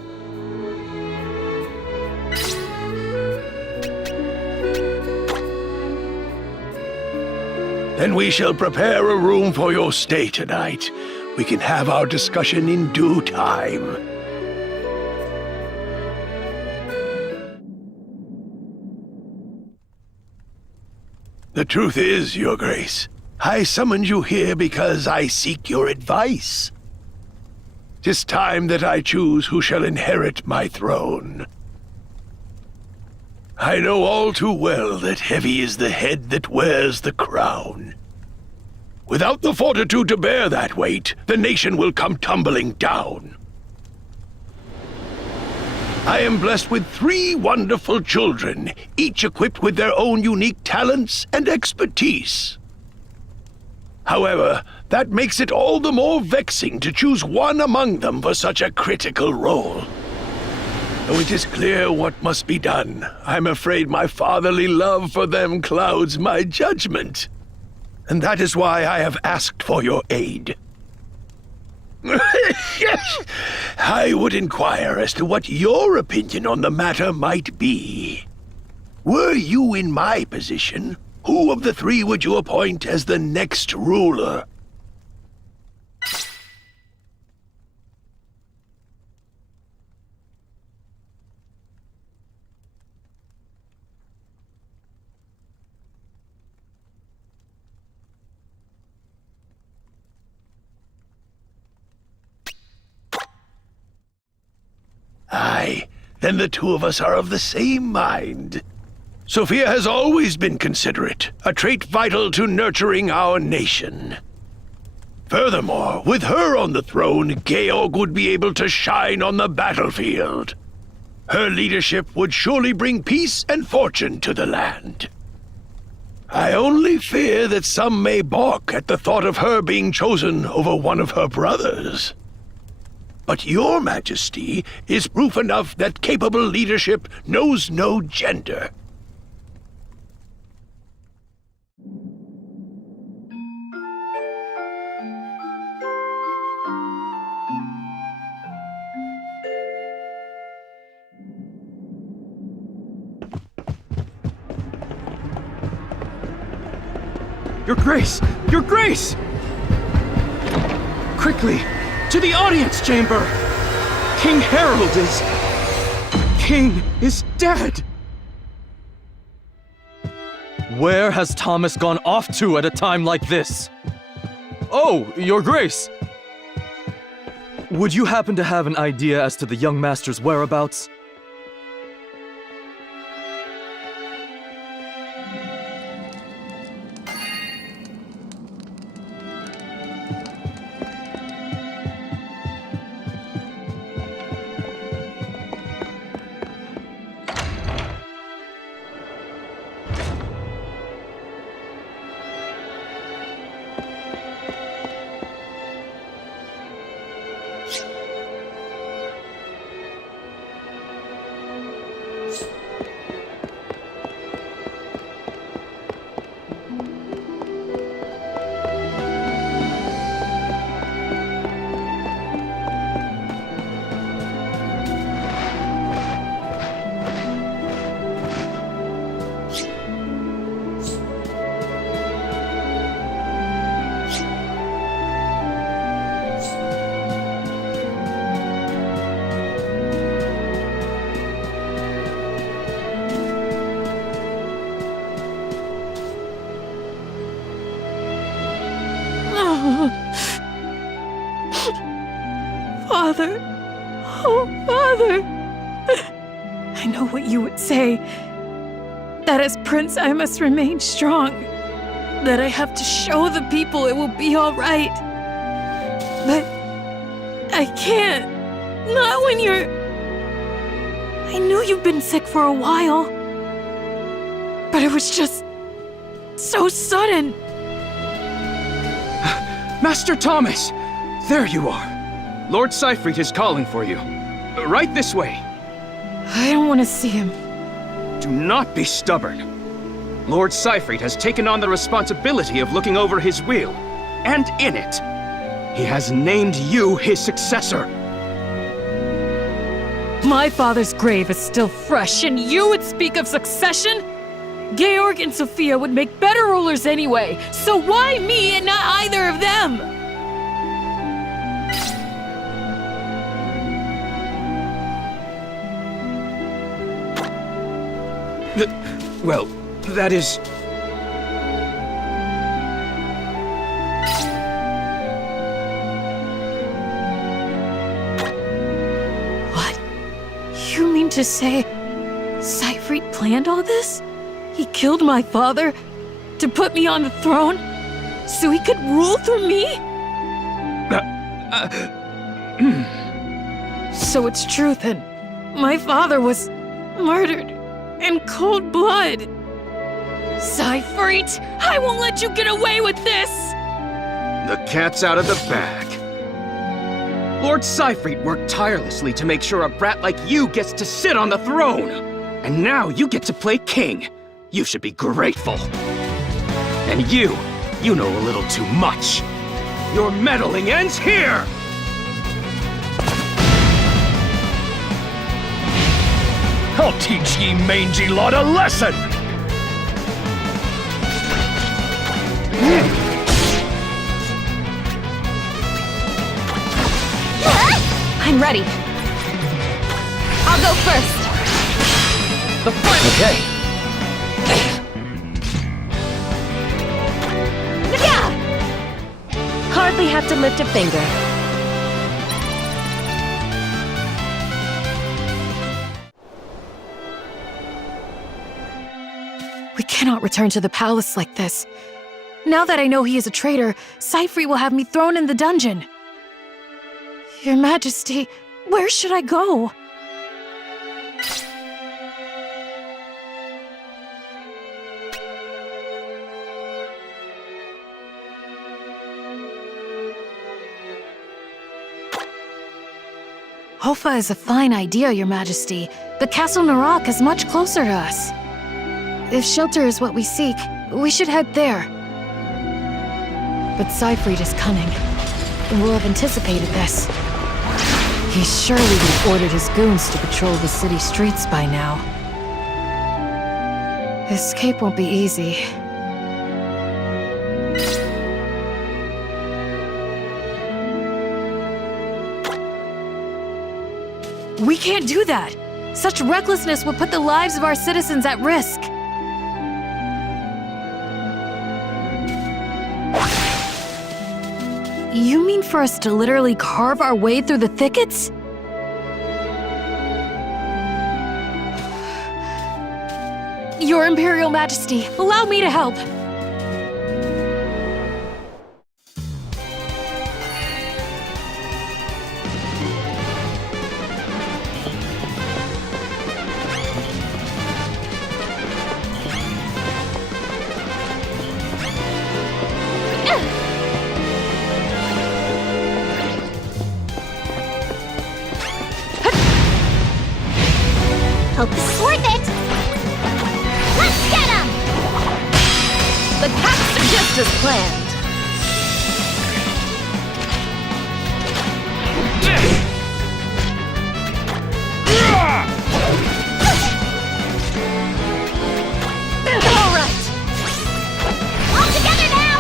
Then we shall prepare a room for your stay tonight. We can have our discussion in due time. The truth is, Your Grace, I summoned you here because I seek your advice. 'Tis time that I choose who shall inherit my throne. I know all too well that heavy is the head that wears the crown. Without the fortitude to bear that weight, the nation will come tumbling down. I am blessed with 3 wonderful children, each equipped with their own unique talents and expertise. However, that makes it all the more vexing to choose one among them for such a critical role. Though it is clear what must be done, I'm afraid my fatherly love for them clouds my judgment. And that is why I have asked for your aid. I would inquire as to what your opinion on the matter might be. Were you in my position, who of the three would you appoint as the next ruler? Aye, then the two of us are of the same mind. Sophia has always been considerate, a trait vital to nurturing our nation. Furthermore, with her on the throne, Georg would be able to shine on the battlefield. Her leadership would surely bring peace and fortune to the land. I only fear that some may balk at the thought of her being chosen over one of her brothers. But your Majesty is proof enough that capable leadership knows no gender. Your Grace! Your Grace! Quickly, to the audience chamber! King Harold is... King is dead! Where has Thomas gone off to at a time like this? Oh, Your Grace! Would you happen to have an idea as to the young master's whereabouts? Father! Oh, Father! I know what you would say. That as Prince I must remain strong. That I have to show the people it will be all right. But I can't. Not when you're... I knew you've been sick for a while. But it was just... so sudden. Master Thomas! There you are. Lord Seifried is calling for you. Right this way. I don't want to see him. Do not be stubborn. Lord Seifried has taken on the responsibility of looking over his will, and in it, he has named you his successor. My father's grave is still fresh, and you would speak of succession? Georg and Sophia would make better rulers anyway, so why me and not either of them? Well, that is... What? You mean to say Seifried planned all this? He killed my father to put me on the throne so he could rule through me? So it's true then. My father was murdered in cold blood. Seifried, I won't let you get away with this! The cat's out of the bag. Lord Seifried worked tirelessly to make sure a brat like you gets to sit on the throne. And now you get to play king. You should be grateful. And you know a little too much. Your meddling ends here! I'll teach ye mangy lot a lesson! I'm ready. I'll go first. The fight! Okay. Yeah! Hardly have to lift a finger. We cannot return to the palace like this. Now that I know he is a traitor, Seifried will have me thrown in the dungeon. Your Majesty, where should I go? Hofa is a fine idea, Your Majesty. The Castle Narak is much closer to us. If shelter is what we seek, we should head there. But Seifried is cunning, and will have anticipated this. He surely would have ordered his goons to patrol the city streets by now. Escape won't be easy. We can't do that! Such recklessness would put the lives of our citizens at risk. You mean for us to literally carve our way through the thickets? Your Imperial Majesty, allow me to help. Hope this is worth it! Let's get him! The cats are just as planned. All right! All together now!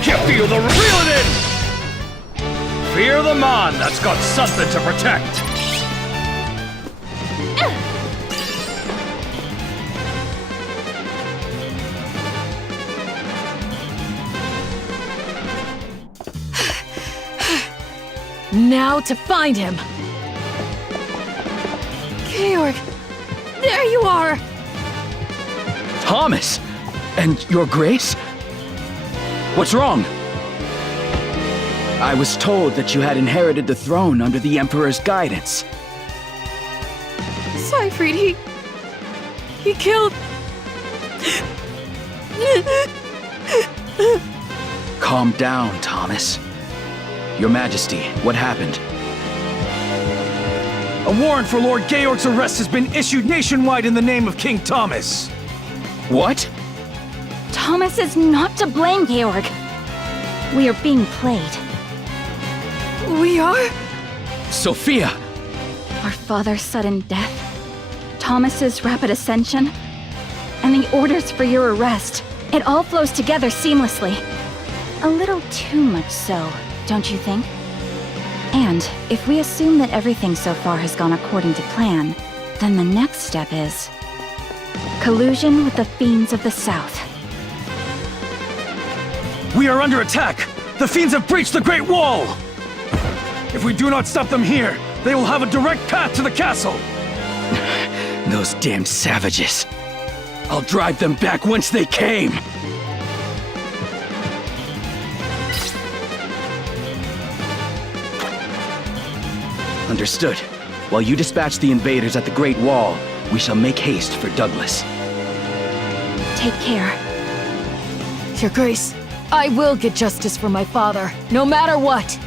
You feel the reel it in! Fear the man that's got something to protect! Now to find him! Georg! There you are! Thomas! And your grace? What's wrong? I was told that you had inherited the throne under the Emperor's guidance. Seifried, he killed... Calm down, Thomas. Your Majesty, what happened? A warrant for Lord Georg's arrest has been issued nationwide in the name of King Thomas. What? Thomas is not to blame, Georg. We are being played. We are? Sophia! Our father's sudden death, Thomas's rapid ascension, and the orders for your arrest. It all flows together seamlessly. A little too much so, don't you think? And if we assume that everything so far has gone according to plan, then the next step is collusion with the fiends of the South. We are under attack! The fiends have breached the Great Wall! If we do not stop them here, they will have a direct path to the castle! Those damned savages. I'll drive them back whence they came! Understood. While you dispatch the invaders at the Great Wall, we shall make haste for Douglas. Take care. Your Grace, I will get justice for my father, no matter what!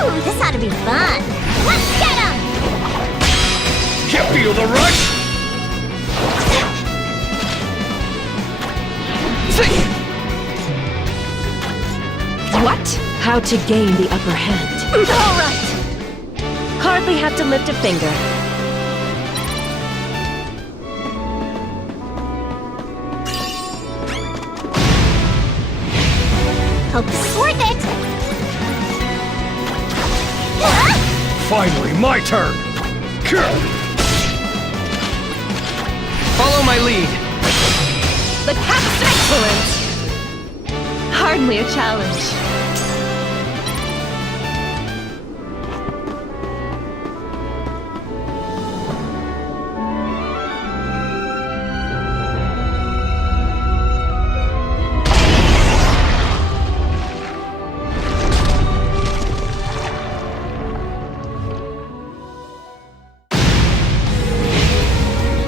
Ooh, this ought to be fun. Let's get him! You feel the rush? What? How to gain the upper hand. All right. Hardly have to lift a finger. Hope this is worth it. Finally, my turn. Follow my lead. The cap's excellent! Hardly a challenge.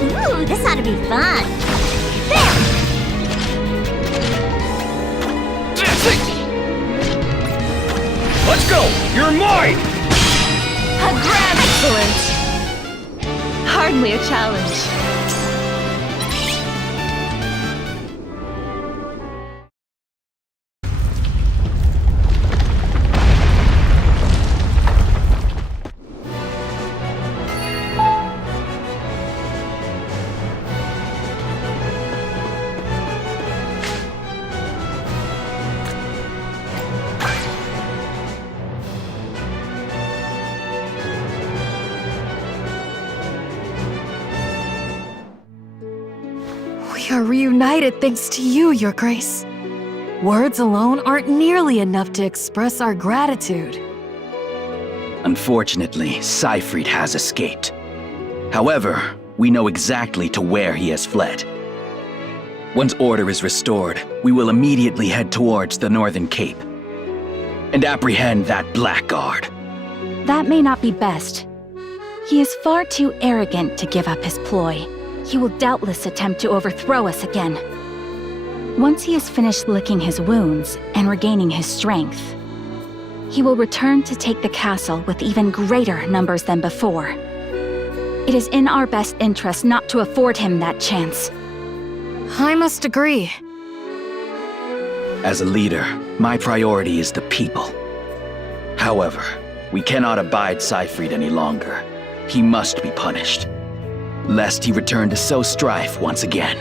Ooh, this ought to be fun. There! Let's go! You're mine! A grab! Excellent! Hardly a challenge. We are reunited thanks to you, Your Grace. Words alone aren't nearly enough to express our gratitude. Unfortunately, Siegfried has escaped. However, we know exactly to where he has fled. Once order is restored, we will immediately head towards the Northern Cape and apprehend that blackguard. That may not be best. He is far too arrogant to give up his ploy. He will doubtless attempt to overthrow us again. Once he has finished licking his wounds and regaining his strength, he will return to take the castle with even greater numbers than before. It is in our best interest not to afford him that chance. I must agree. As a leader, my priority is the people. However, we cannot abide Siegfried any longer. He must be punished, lest he return to sow strife once again.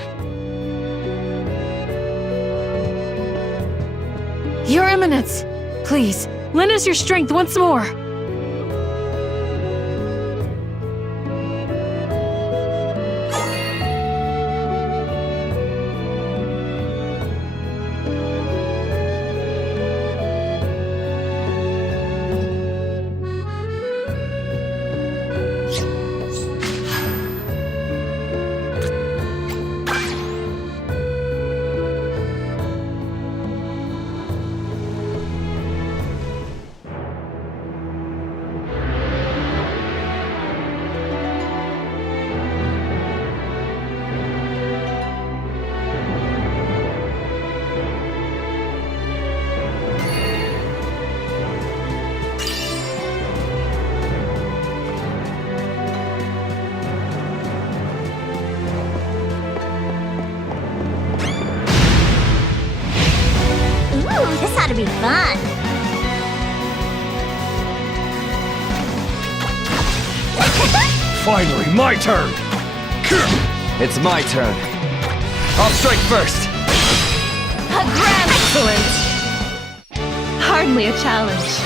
Your Eminence, please, lend us your strength once more. Ooh, this ought to be fun. Finally, my turn! It's my turn. I'll strike first. A grab! Excellent! Hardly a challenge.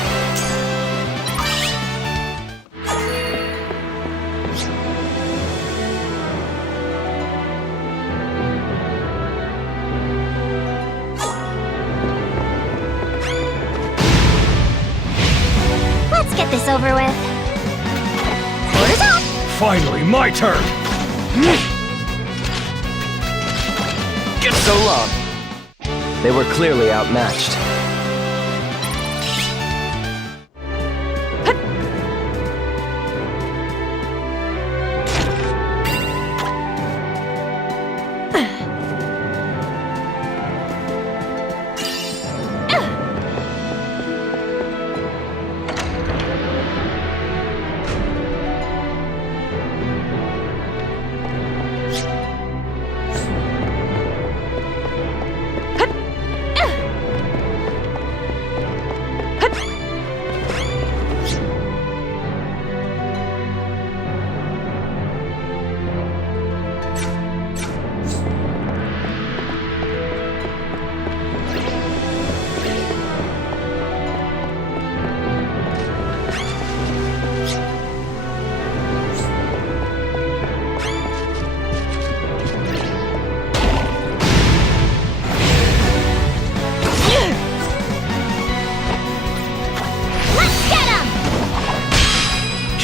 Let's get this over with. Orders up! Finally, my turn! So long. They were clearly outmatched.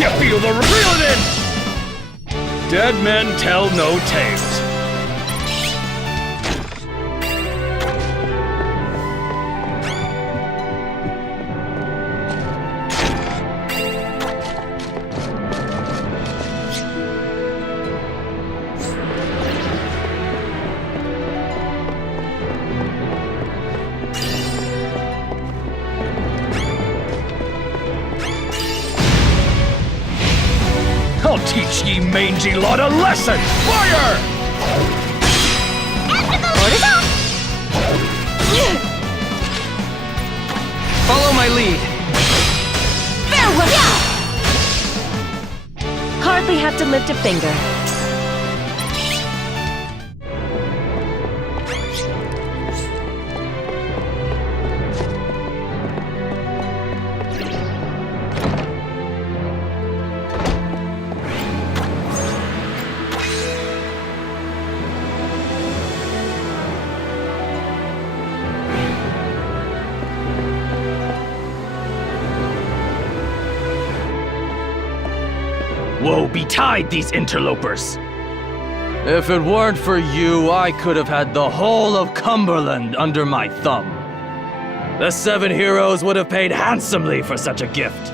You feel the reel it in! Dead men tell no tales. I'll teach ye mangy lot a lesson! Fire! Follow my lead. Farewell! Hardly have to lift a finger. Woe betide these interlopers! If it weren't for you, I could have had the whole of Cumberland under my thumb. The 7 heroes would have paid handsomely for such a gift.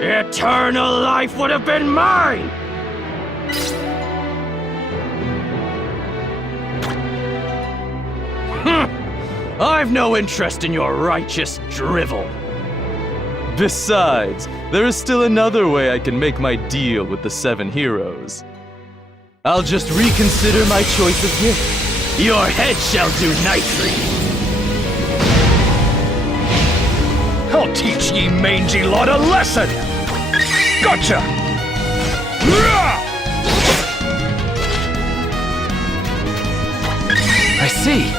Eternal life would have been mine! I've no interest in your righteous drivel. Besides, there is still another way I can make my deal with the 7 heroes. I'll just reconsider my choice of gift. Your head shall do nicely. I'll teach ye mangy lot a lesson! Gotcha! I see.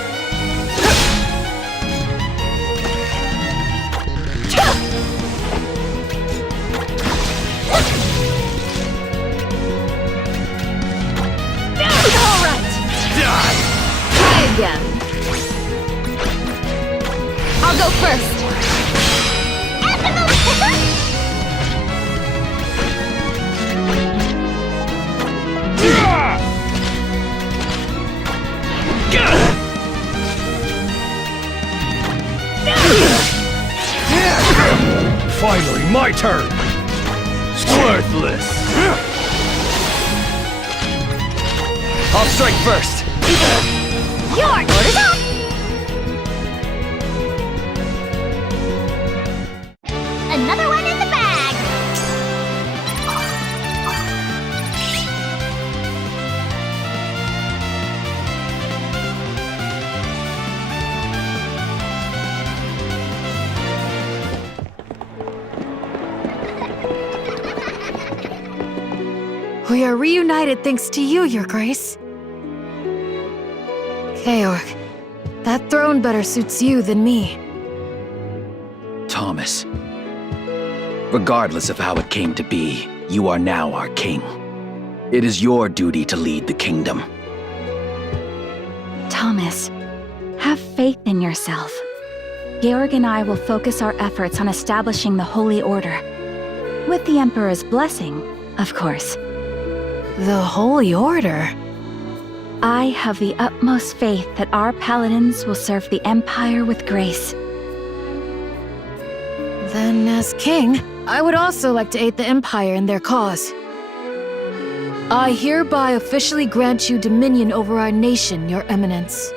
Again. I'll go first. Finally, my turn! Worthless. I'll strike first. Your orders up! Another one in the bag! We are reunited thanks to you, Your Grace. Georg, that throne better suits you than me. Thomas, regardless of how it came to be, you are now our king. It is your duty to lead the kingdom. Thomas, have faith in yourself. Georg and I will focus our efforts on establishing the Holy Order. With the Emperor's blessing, of course. The Holy Order? I have the utmost faith that our paladins will serve the Empire with grace. Then, as king, I would also like to aid the Empire in their cause. I hereby officially grant you dominion over our nation, Your Eminence.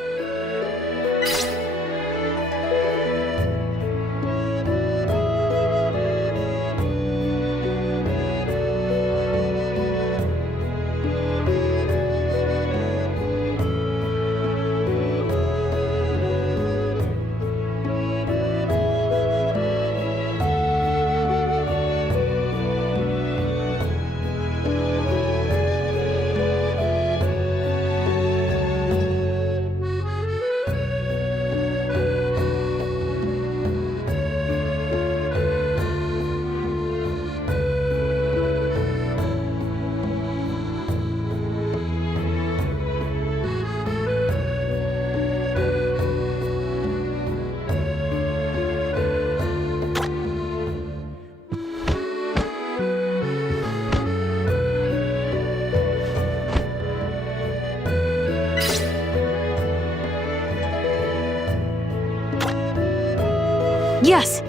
Yes.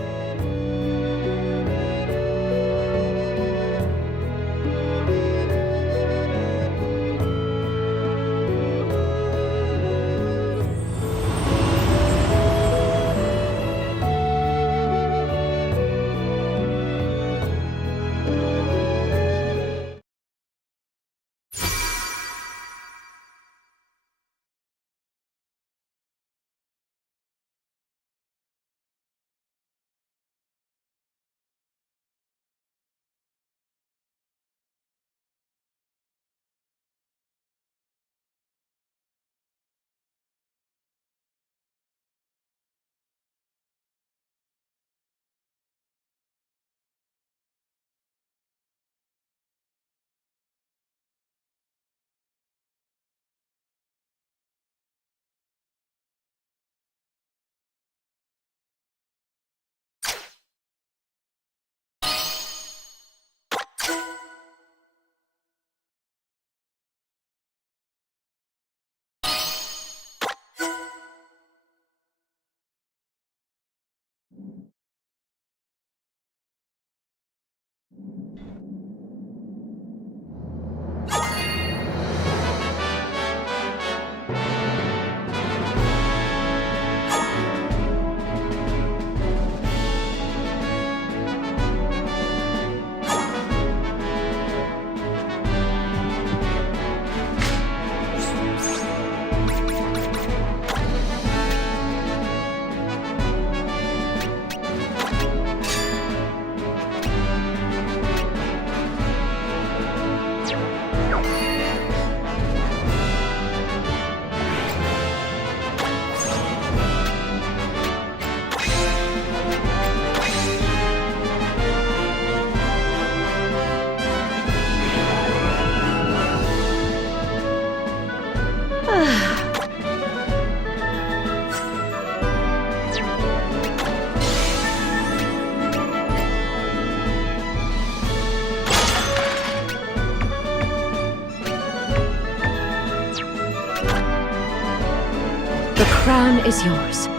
The crown is yours.